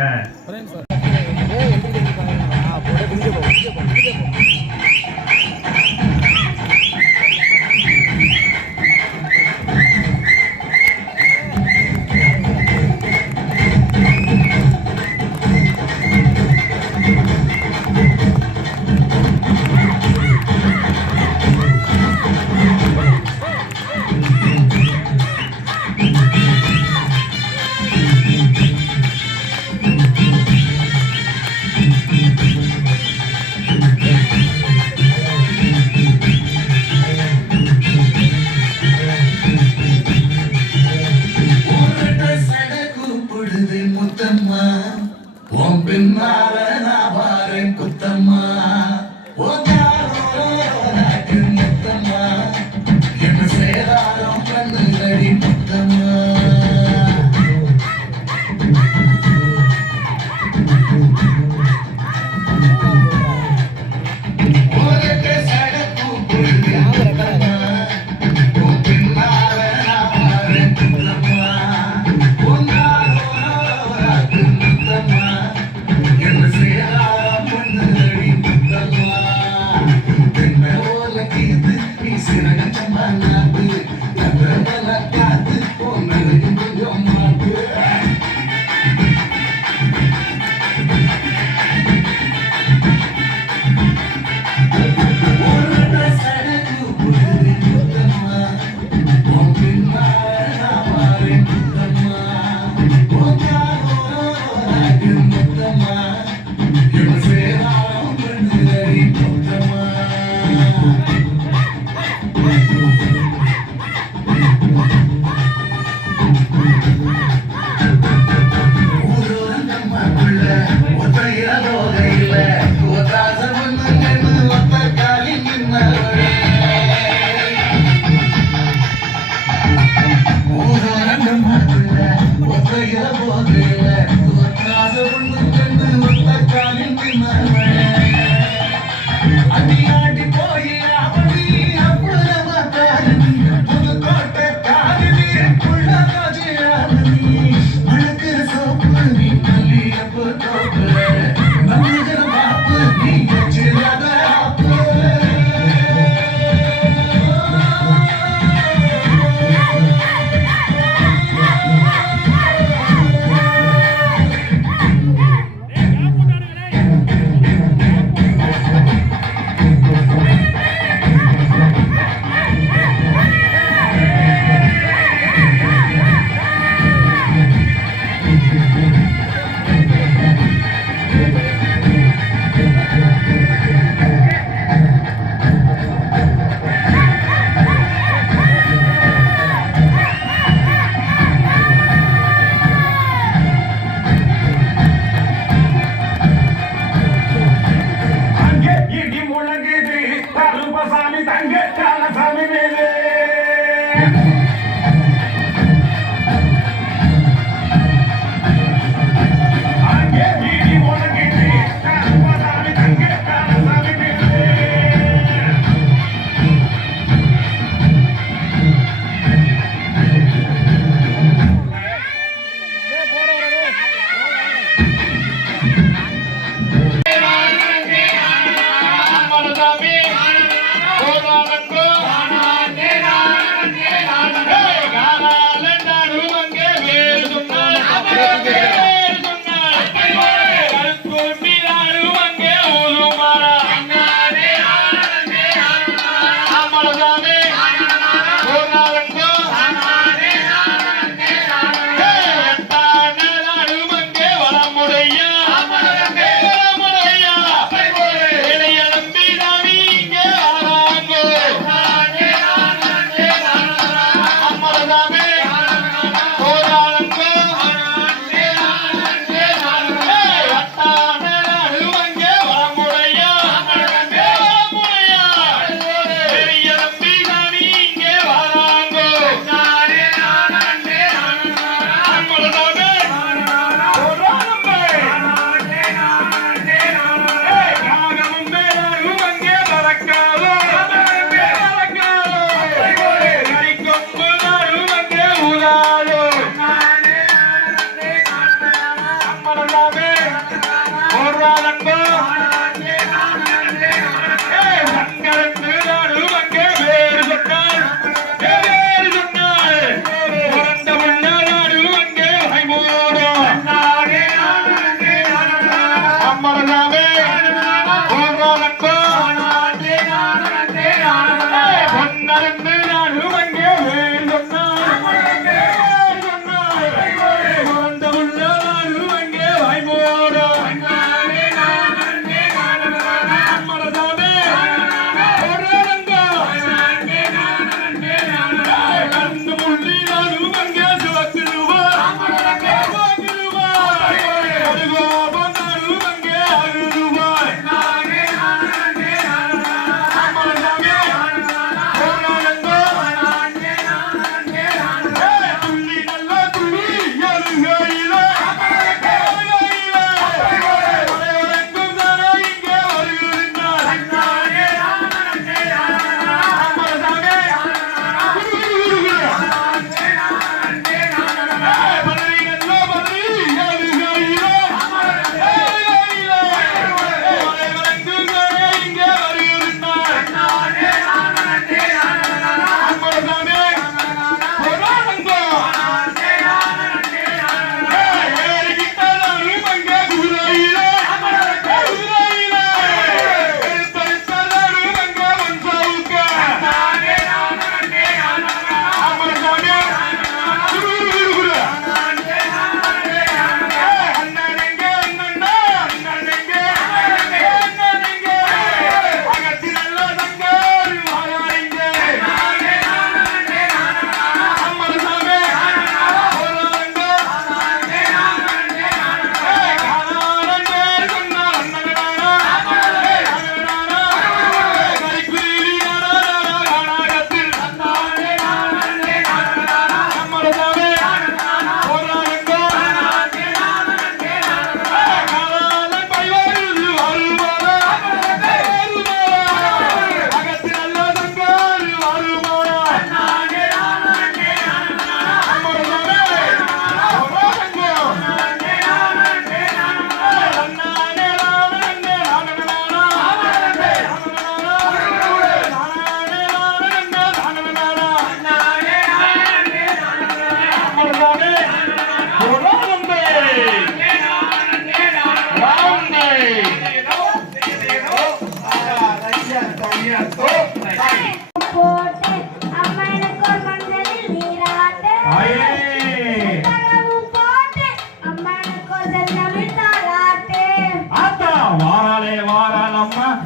அங்கே வீதி முழங்கிட்டு கருப்பசாமி தங்க கரசாமி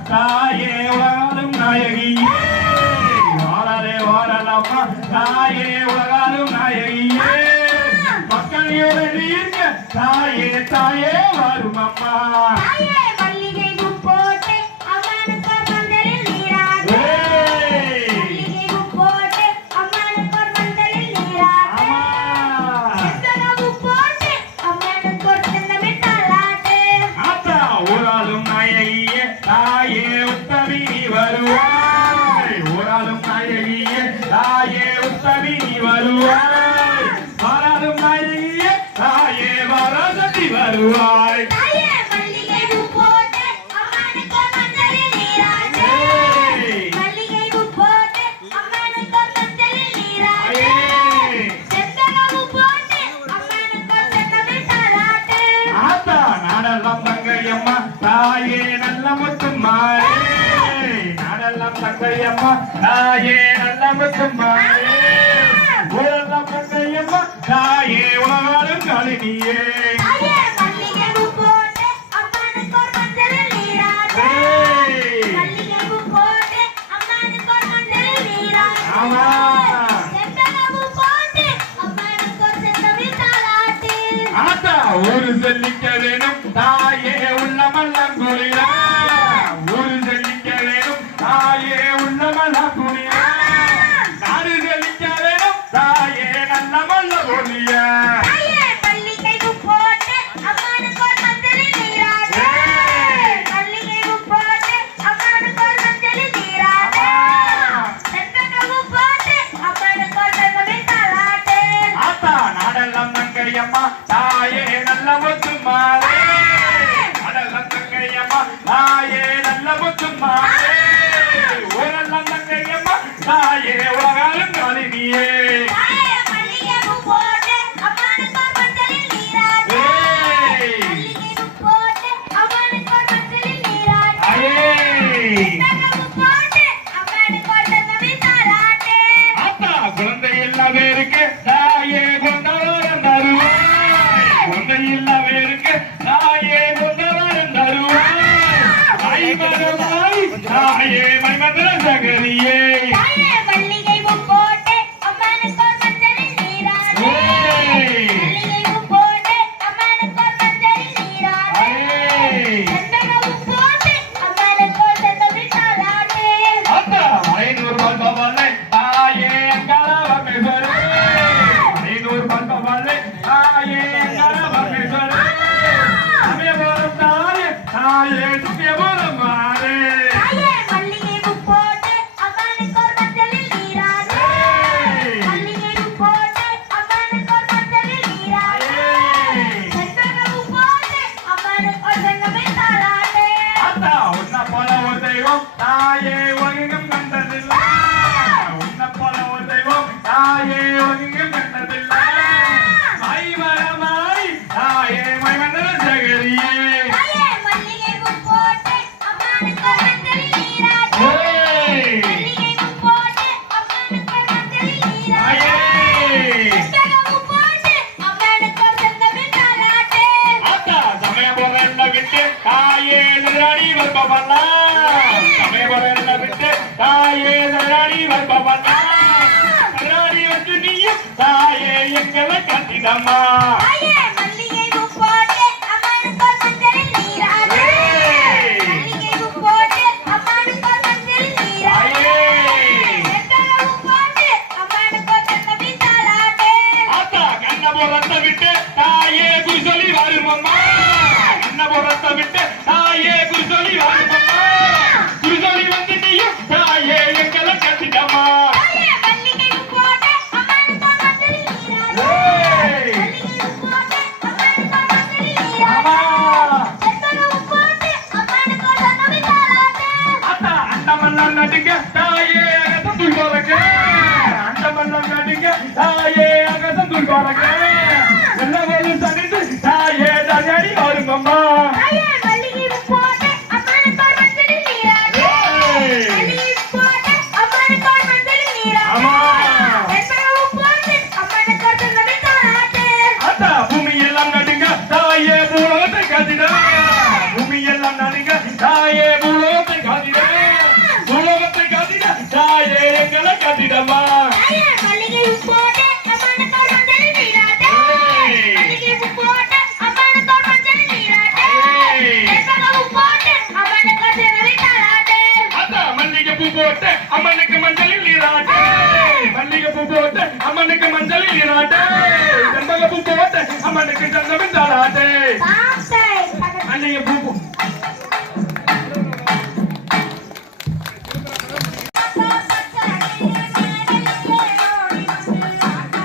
தாயே உலகாலும் நாயகியே வாழலே வாழலாமா தாயே உலகாலும் நாயகியே மக்கள் இருக்க தாயே தாயே வரும் அம்மா வருவாய் வராதும் நாயகியே தாயே வராசக்தி வருவாய் தாயே மல்லிகை பூ போட்டு அம்மனுக்கு மஞ்சளில் நீராட்டு மல்லிகை பூ போட்டு அம்மனுக்கு மஞ்சளில் நீராட்டு செந்தகவு போட்டு அம்மனுக்கு செந்தமிழ் தாலாட்டு ஆத்தா நாடெல்லாம் தங்கையம்மா தாயே நல்ல முத்துமாரே நாடெல்லாம் தங்கையம்மா தாயே நல்ல முத்துமாரே ஊரெல்லாம் தங்கையம்மா தாயே உலகாலும் காலினியே தாயே மல்லிகை பூ போட்டு அம்மனுக்கு மஞ்சளில் நீராட்டு மல்லிகை பூ போட்டு அம்மனுக்கு மஞ்சளில் நீராட்டு ஆமா செந்தகவு போட்டு அம்மனுக்கு செந்தமிழ் தாலாட்டு ஆத்தா ஒரு செல்லிக்க வேணும் தாயே உள்ளமெல்லாம் குளிரா ஒரு செல்லிக்க வேணும் தாயே உள்ளமெல்லாம் குளிரா நாடு செல்லிக்க வேணும் தாயே நல்ல மல்ல ஒளியா தாயே மல்லிகை பூ போட்டு அம்மனுக்கு மஞ்சளில் நீராட்டு மல்லிகை பூ போட்டு அம்மனுக்கு மஞ்சளில் நீராட்டு செந்தகவு போட்டு அம்மனுக்கு செந்தமிழ் தாலாட்டு ஆத்தா நாடெல்லாம் தங்கையம்மா தாயே நல்ல முத்துமாரே நாடெல்லாம் தங்கையம்மா தாயே நல்ல முத்துமாரே ஊரெல்லாம் தங்கையம்மா தாயே உலகாலும் காலினியே தாயே மல்லிகை பூ போட்டு அம்மனுக்கு மஞ்சளில் நீராட்டு மல்லிகை பூ போட்டு அம்மனுக்கு மஞ்சளில் நீராட்டு செந்தகவு போட்டு அம்மனுக்கு செந்தமிழ் தாலாட்டு ஆத்தா குழந்தை எல்லாவேருக்கு தாயே கொண்டவரம் தருவாய் குழந்தை எல்லாவேருக்கு தாயே கொண்டவரம் தருவாய் தாயே மைமந்திர சகரியே தாயே மல்லிகை பூ போட்டு அம்மனுக்கு மஞ்சளில் நீராட்டு மல்லிகை பூ போட்டு அம்மனுக்கு மஞ்சளில் நீராட்டு செந்தகவு போட்டு அம்மனுக்கு செந்தமிழ் தாலாட்டு ஆத்தா 500 பல்பவல்லை தாயே அங்காளவர்மேஸ்வரி 500 பல்பவல்லை தாயே அங்காளவர்மேஸ்வரி சமயபுரம் தாயே தாயே சுத்தியபுரம் மாறே தாயே மல்லிகை பூ போட்டு அம்மனுக்கு மஞ்சளில் நீராட்டு மல்லிகை பூ போட்டு அம்மனுக்கு மஞ்சளில் நீராட்டு செந்தகவு போட்டு அம்மனுக்கு செந்தமிழ் தாலாட்டு ஆத்தா உன்னை போல ஒரு தெய்வம் தாயே உலகெங்கும் கண்டதில்லை உன்னை போல ஒரு தெய்வம் தாயே உலகெங்கும் கண்டதில்லை மைவரமாய் தாயே மைமந்திர சகரியே தாயே மல்லிகை பூ போட்டு அம்மனுக்கு மஞ்சளில் நீராட்டு மல்லிகை பூ போட்டு அம்மனுக்கு மஞ்சளில் நீராட்டு செந்தகவு போட்டு அம்மனுக்கு செந்தமிழ் தாலாட்டு ஆத்தா சமயபுரம் விட்டு தாயே நிராடி வருபவல்லா சமயபுரம் விட்டு தாயே நிராடி வருபவல்லா நிராடி வந்து நீயும் தாயே எங்களை கட்டிடம்மா தாயே மல்லிகை பூ போட்டு அம்மனுக்கு மஞ்சளில் நீராட்டு மல்லிகை பூ போட்டு அம்மனுக்கு மஞ்சளில் நீராட்டு செந்தகவு போட்டு அம்மனுக்கு செந்தமிழ் தாலாட்டு ஆத்தா கண்ணபுரத்தை விட்டு தாயே குருசொலி வருமம்மா கண்ணபுரத்தை விட்டு தாயே குருசொலி வருமம்மா குருசொலி வந்து நீயும் தாயே எங்களை கட்டிடம்மா தாயே மல்லிகை பூ போட்டு அம்மனுக்கு மஞ்சளில் நீராட்டு மல்லிகை பூ போட்டு அம்மனுக்கு மஞ்சளில் நீராட்டு செந்தகவு போட்டு அம்மனுக்கு செந்தமிழ் தாலாட்டு ஆத்தா அண்டமல்லம் நடுங்க தாயே அகசம் துள்கோலங்க அண்டமல்லம் நடுங்க தாயே அகசம் துள்கோலங்க எல்லாரும் தனித்து தாயே தடி வருமம்மா தாயே மல்லிகை பூ போட்டு அம்மனுக்கு மஞ்சளில் நீராட்டு மல்லிகை பூ போட்டு அம்மனுக்கு மஞ்சளில் நீராட்டு ஆமா செந்தகவு போட்டு அம்மனுக்கு செந்தமிழ் தாலாட்டு ஆத்தா பூமி எல்லாம் நடுங்க தாயே பூலோகத்தை காத்திட பூமி எல்லாம் நடுங்க தாயே பூலோகத்தை காத்திட பூலோகத்தை காத்திட தாயே எங்களை காத்திடம்மா தாயே மல்லிகை பூ போட்டு அம்மனுக்கு மஞ்சளில் நீராட்டு மல்லிகை பூ போட்டு அம்மனுக்கு மஞ்சளில் நீராட்டு செந்தகவு போட்டு அம்மனுக்கு செந்தமிழ் தாலாட்டு ஆத்தா மல்லிகை பூ போட்டு அம்மனுக்கு மஞ்சளில் நீராட்டு மல்லிகை பூ போட்டு அம்மனுக்கு மஞ்சளில் நீராட்டு செண்பக பூ போட்டு அம்மனுக்கு சந்தமிழ் தாளாட்டு சாப்பிட்டை மல்லிகை பூ பச்சை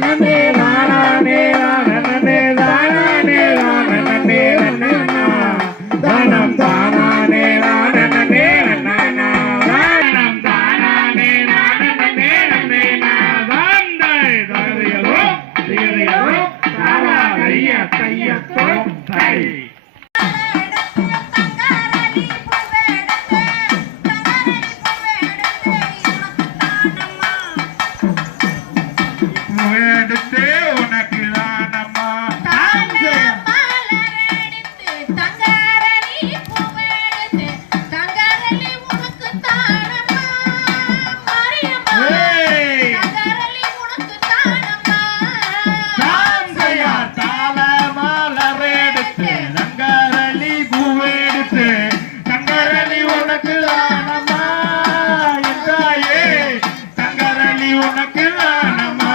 நன்னே நானே நானே தானே நன்னே நன்னே தானம் தானே நானே நன்னே தானம் தானே நானே நன்னே தாந்தை தாரியோ திரியோ தாரா ஐயா தையா தோத்தை எடுத்து உனக்கு தானம்மா தாந்தையா தாள மலர் எடுத்து தங்கரளி பூவெடுத்து தங்கரளி உனக்கு தானம்மா என்றாயே தங்கரளி உனக்கு தானம்மா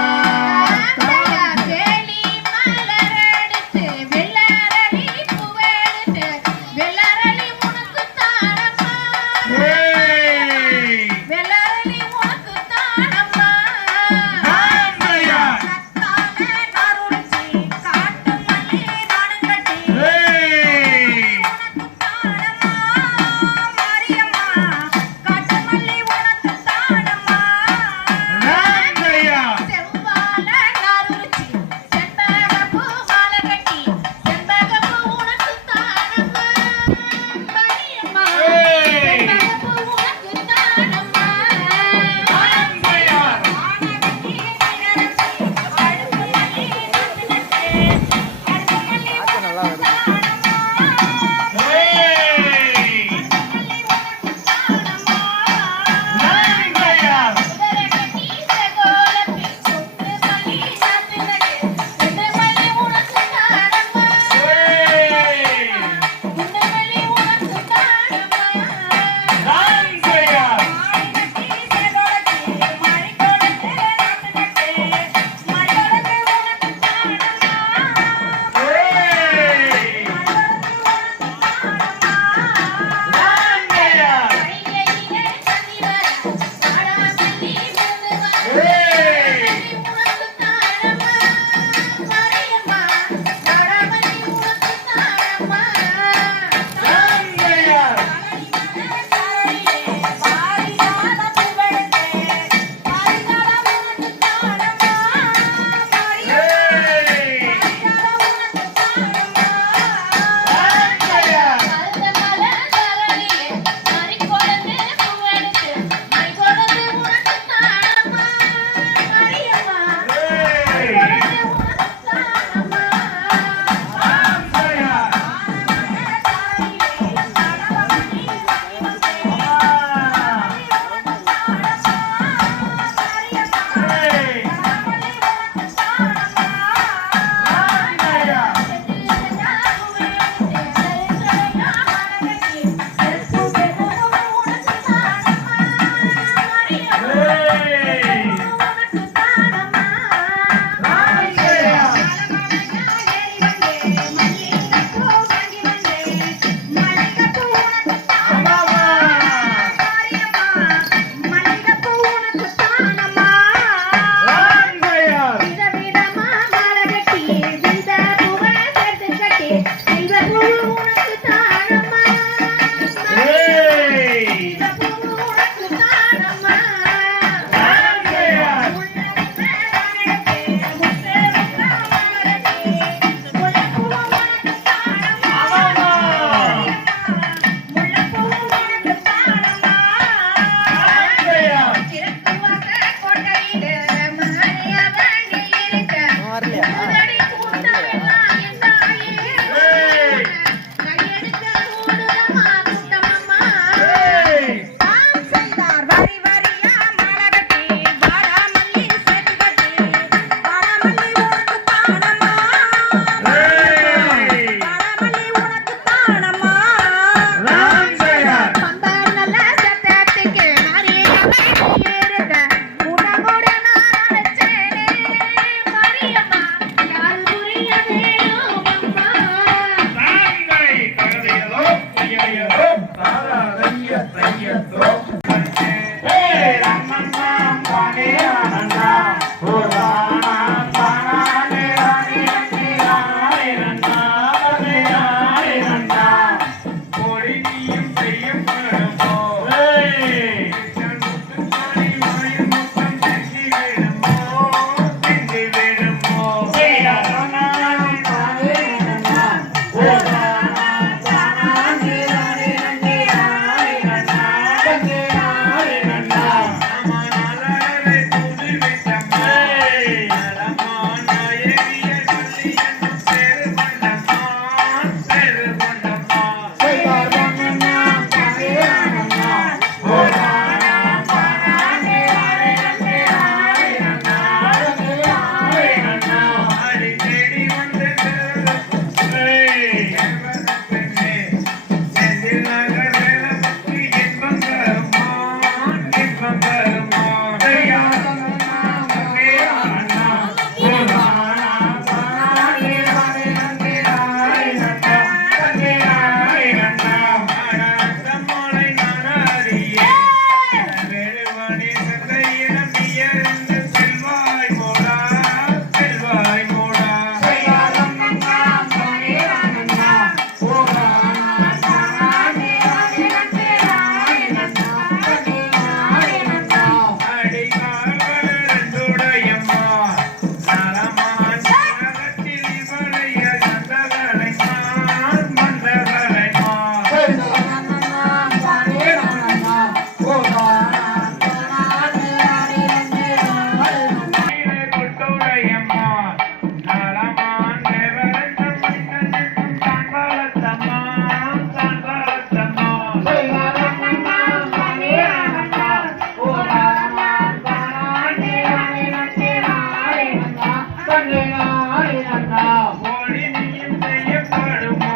போடி நீயும் செய்யப்படுமோ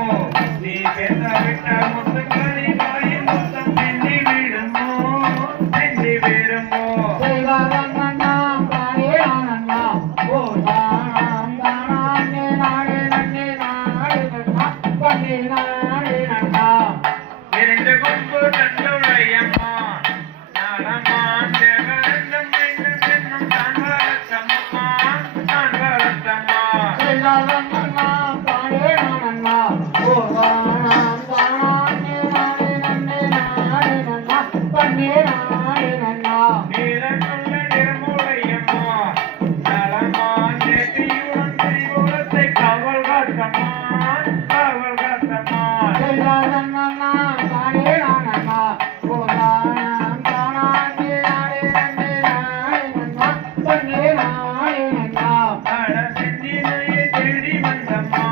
நீ பெற்றவிட்ட முத்துக்களி நோய் முத்தம் சென்றி விடுமோ சென்றி விடுமோ இரண்டு கொம்பு கண்டுடையம்மா நாடமான் தேவரென்றும் மீண்டும் என்னும் தான் வளர்த்தம்மா நான் வளர்த்தம்மா நீரங்குள்ள நிறமுடையம்மா நலமான் நேற்றியுடன் திரிபுரத்தை காவல் காத்தம்மா காவல் காத்தம்மா அட செந்தினையை தேடி வந்தம்மா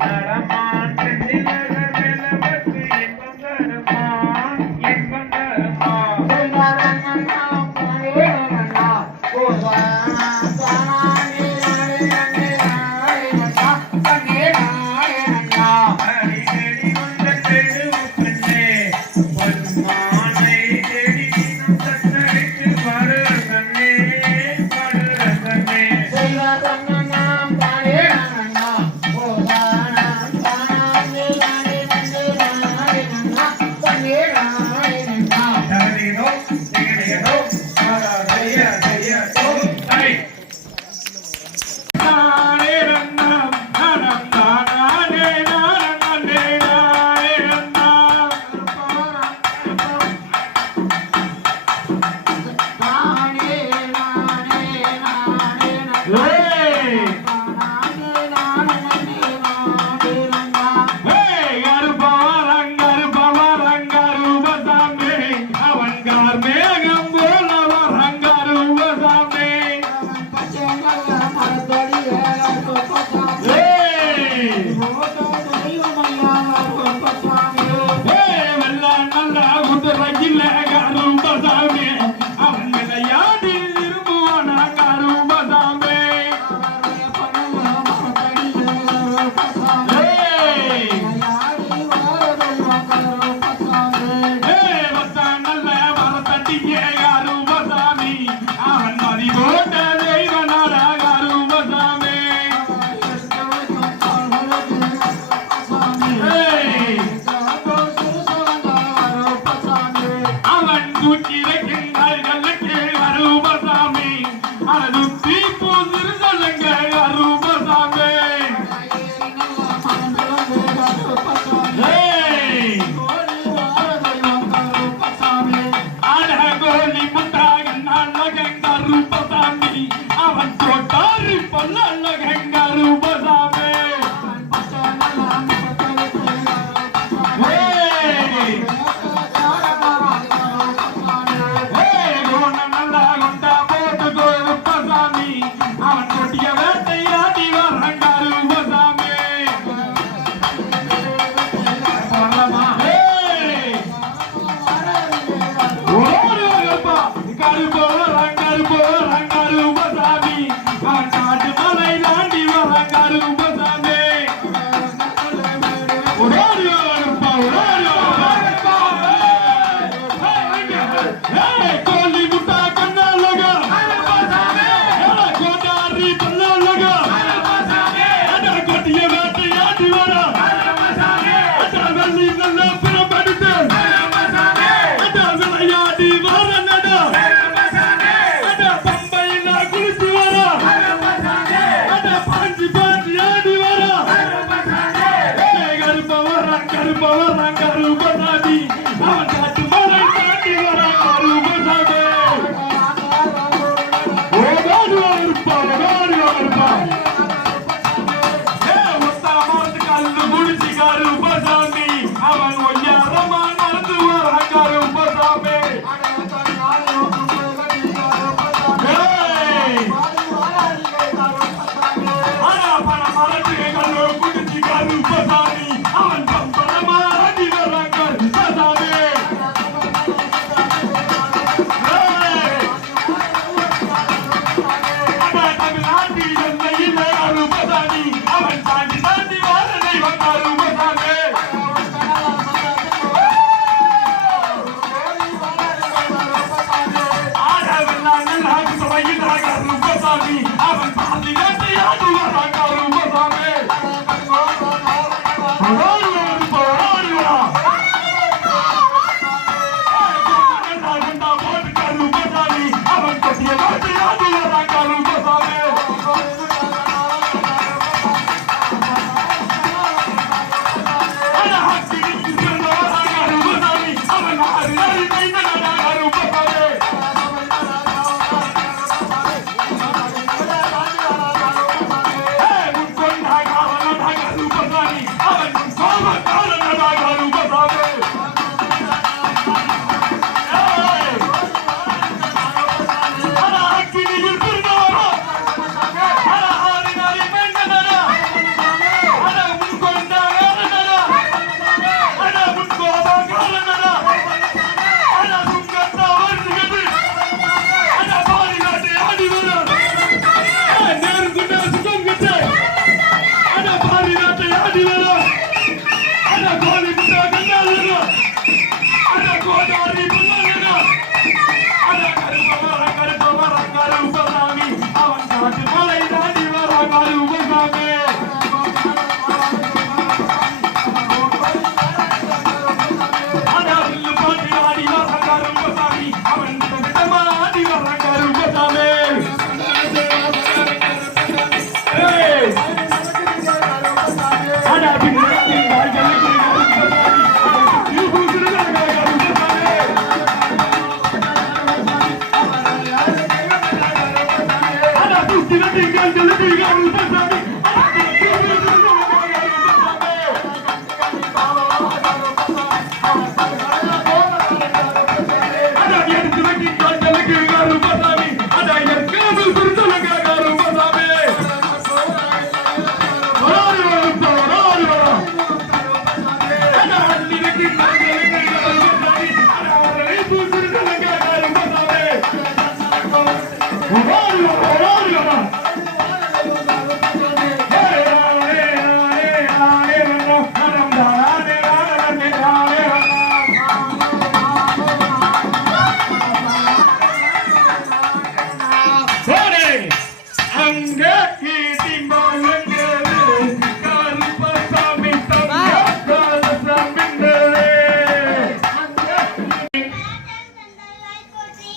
நலமான் செந்தினகர் மேலவர்க்கு இன்பம் தருமா இன்பம் தருமா அடி தேடி வந்த தேடு பெண்ணே பொன்மானை தேடி நீனும் தத்தளித்து பாடுற கண்ணே பாடுற கண்ணே தகதினோ திகதினோ ஆரா செய்ய செய்ய ஐ நானே ரன்னம் நானம் நானே நானே நானே ரன்னம் கருப்பசாமி அடாவில் பாட்டி ஆடி வர கருப்பசாமி அவன் விதமா ஆடி வர கருப்பசாமி அடாவில்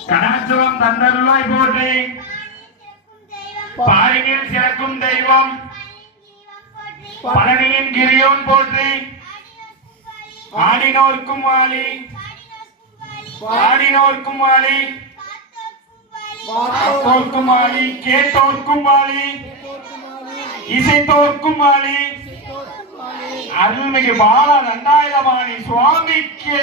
கடாட்சம் தந்தருளாய் போற்றி பாரினில் சிறக்கும் தெய்வம் பழனியின் கிரியோன் போற்றி ஆடினோர்க்கும் வாழி ஆடினோர்க்கும் வாழி பார்த்தோர்க்கும் வாழி கேட்டோர்க்கும் வாழி இசைத்தோர்க்கும் வாழி அருள்மிகு பால தண்டாயுதபாணி சுவாமிக்கு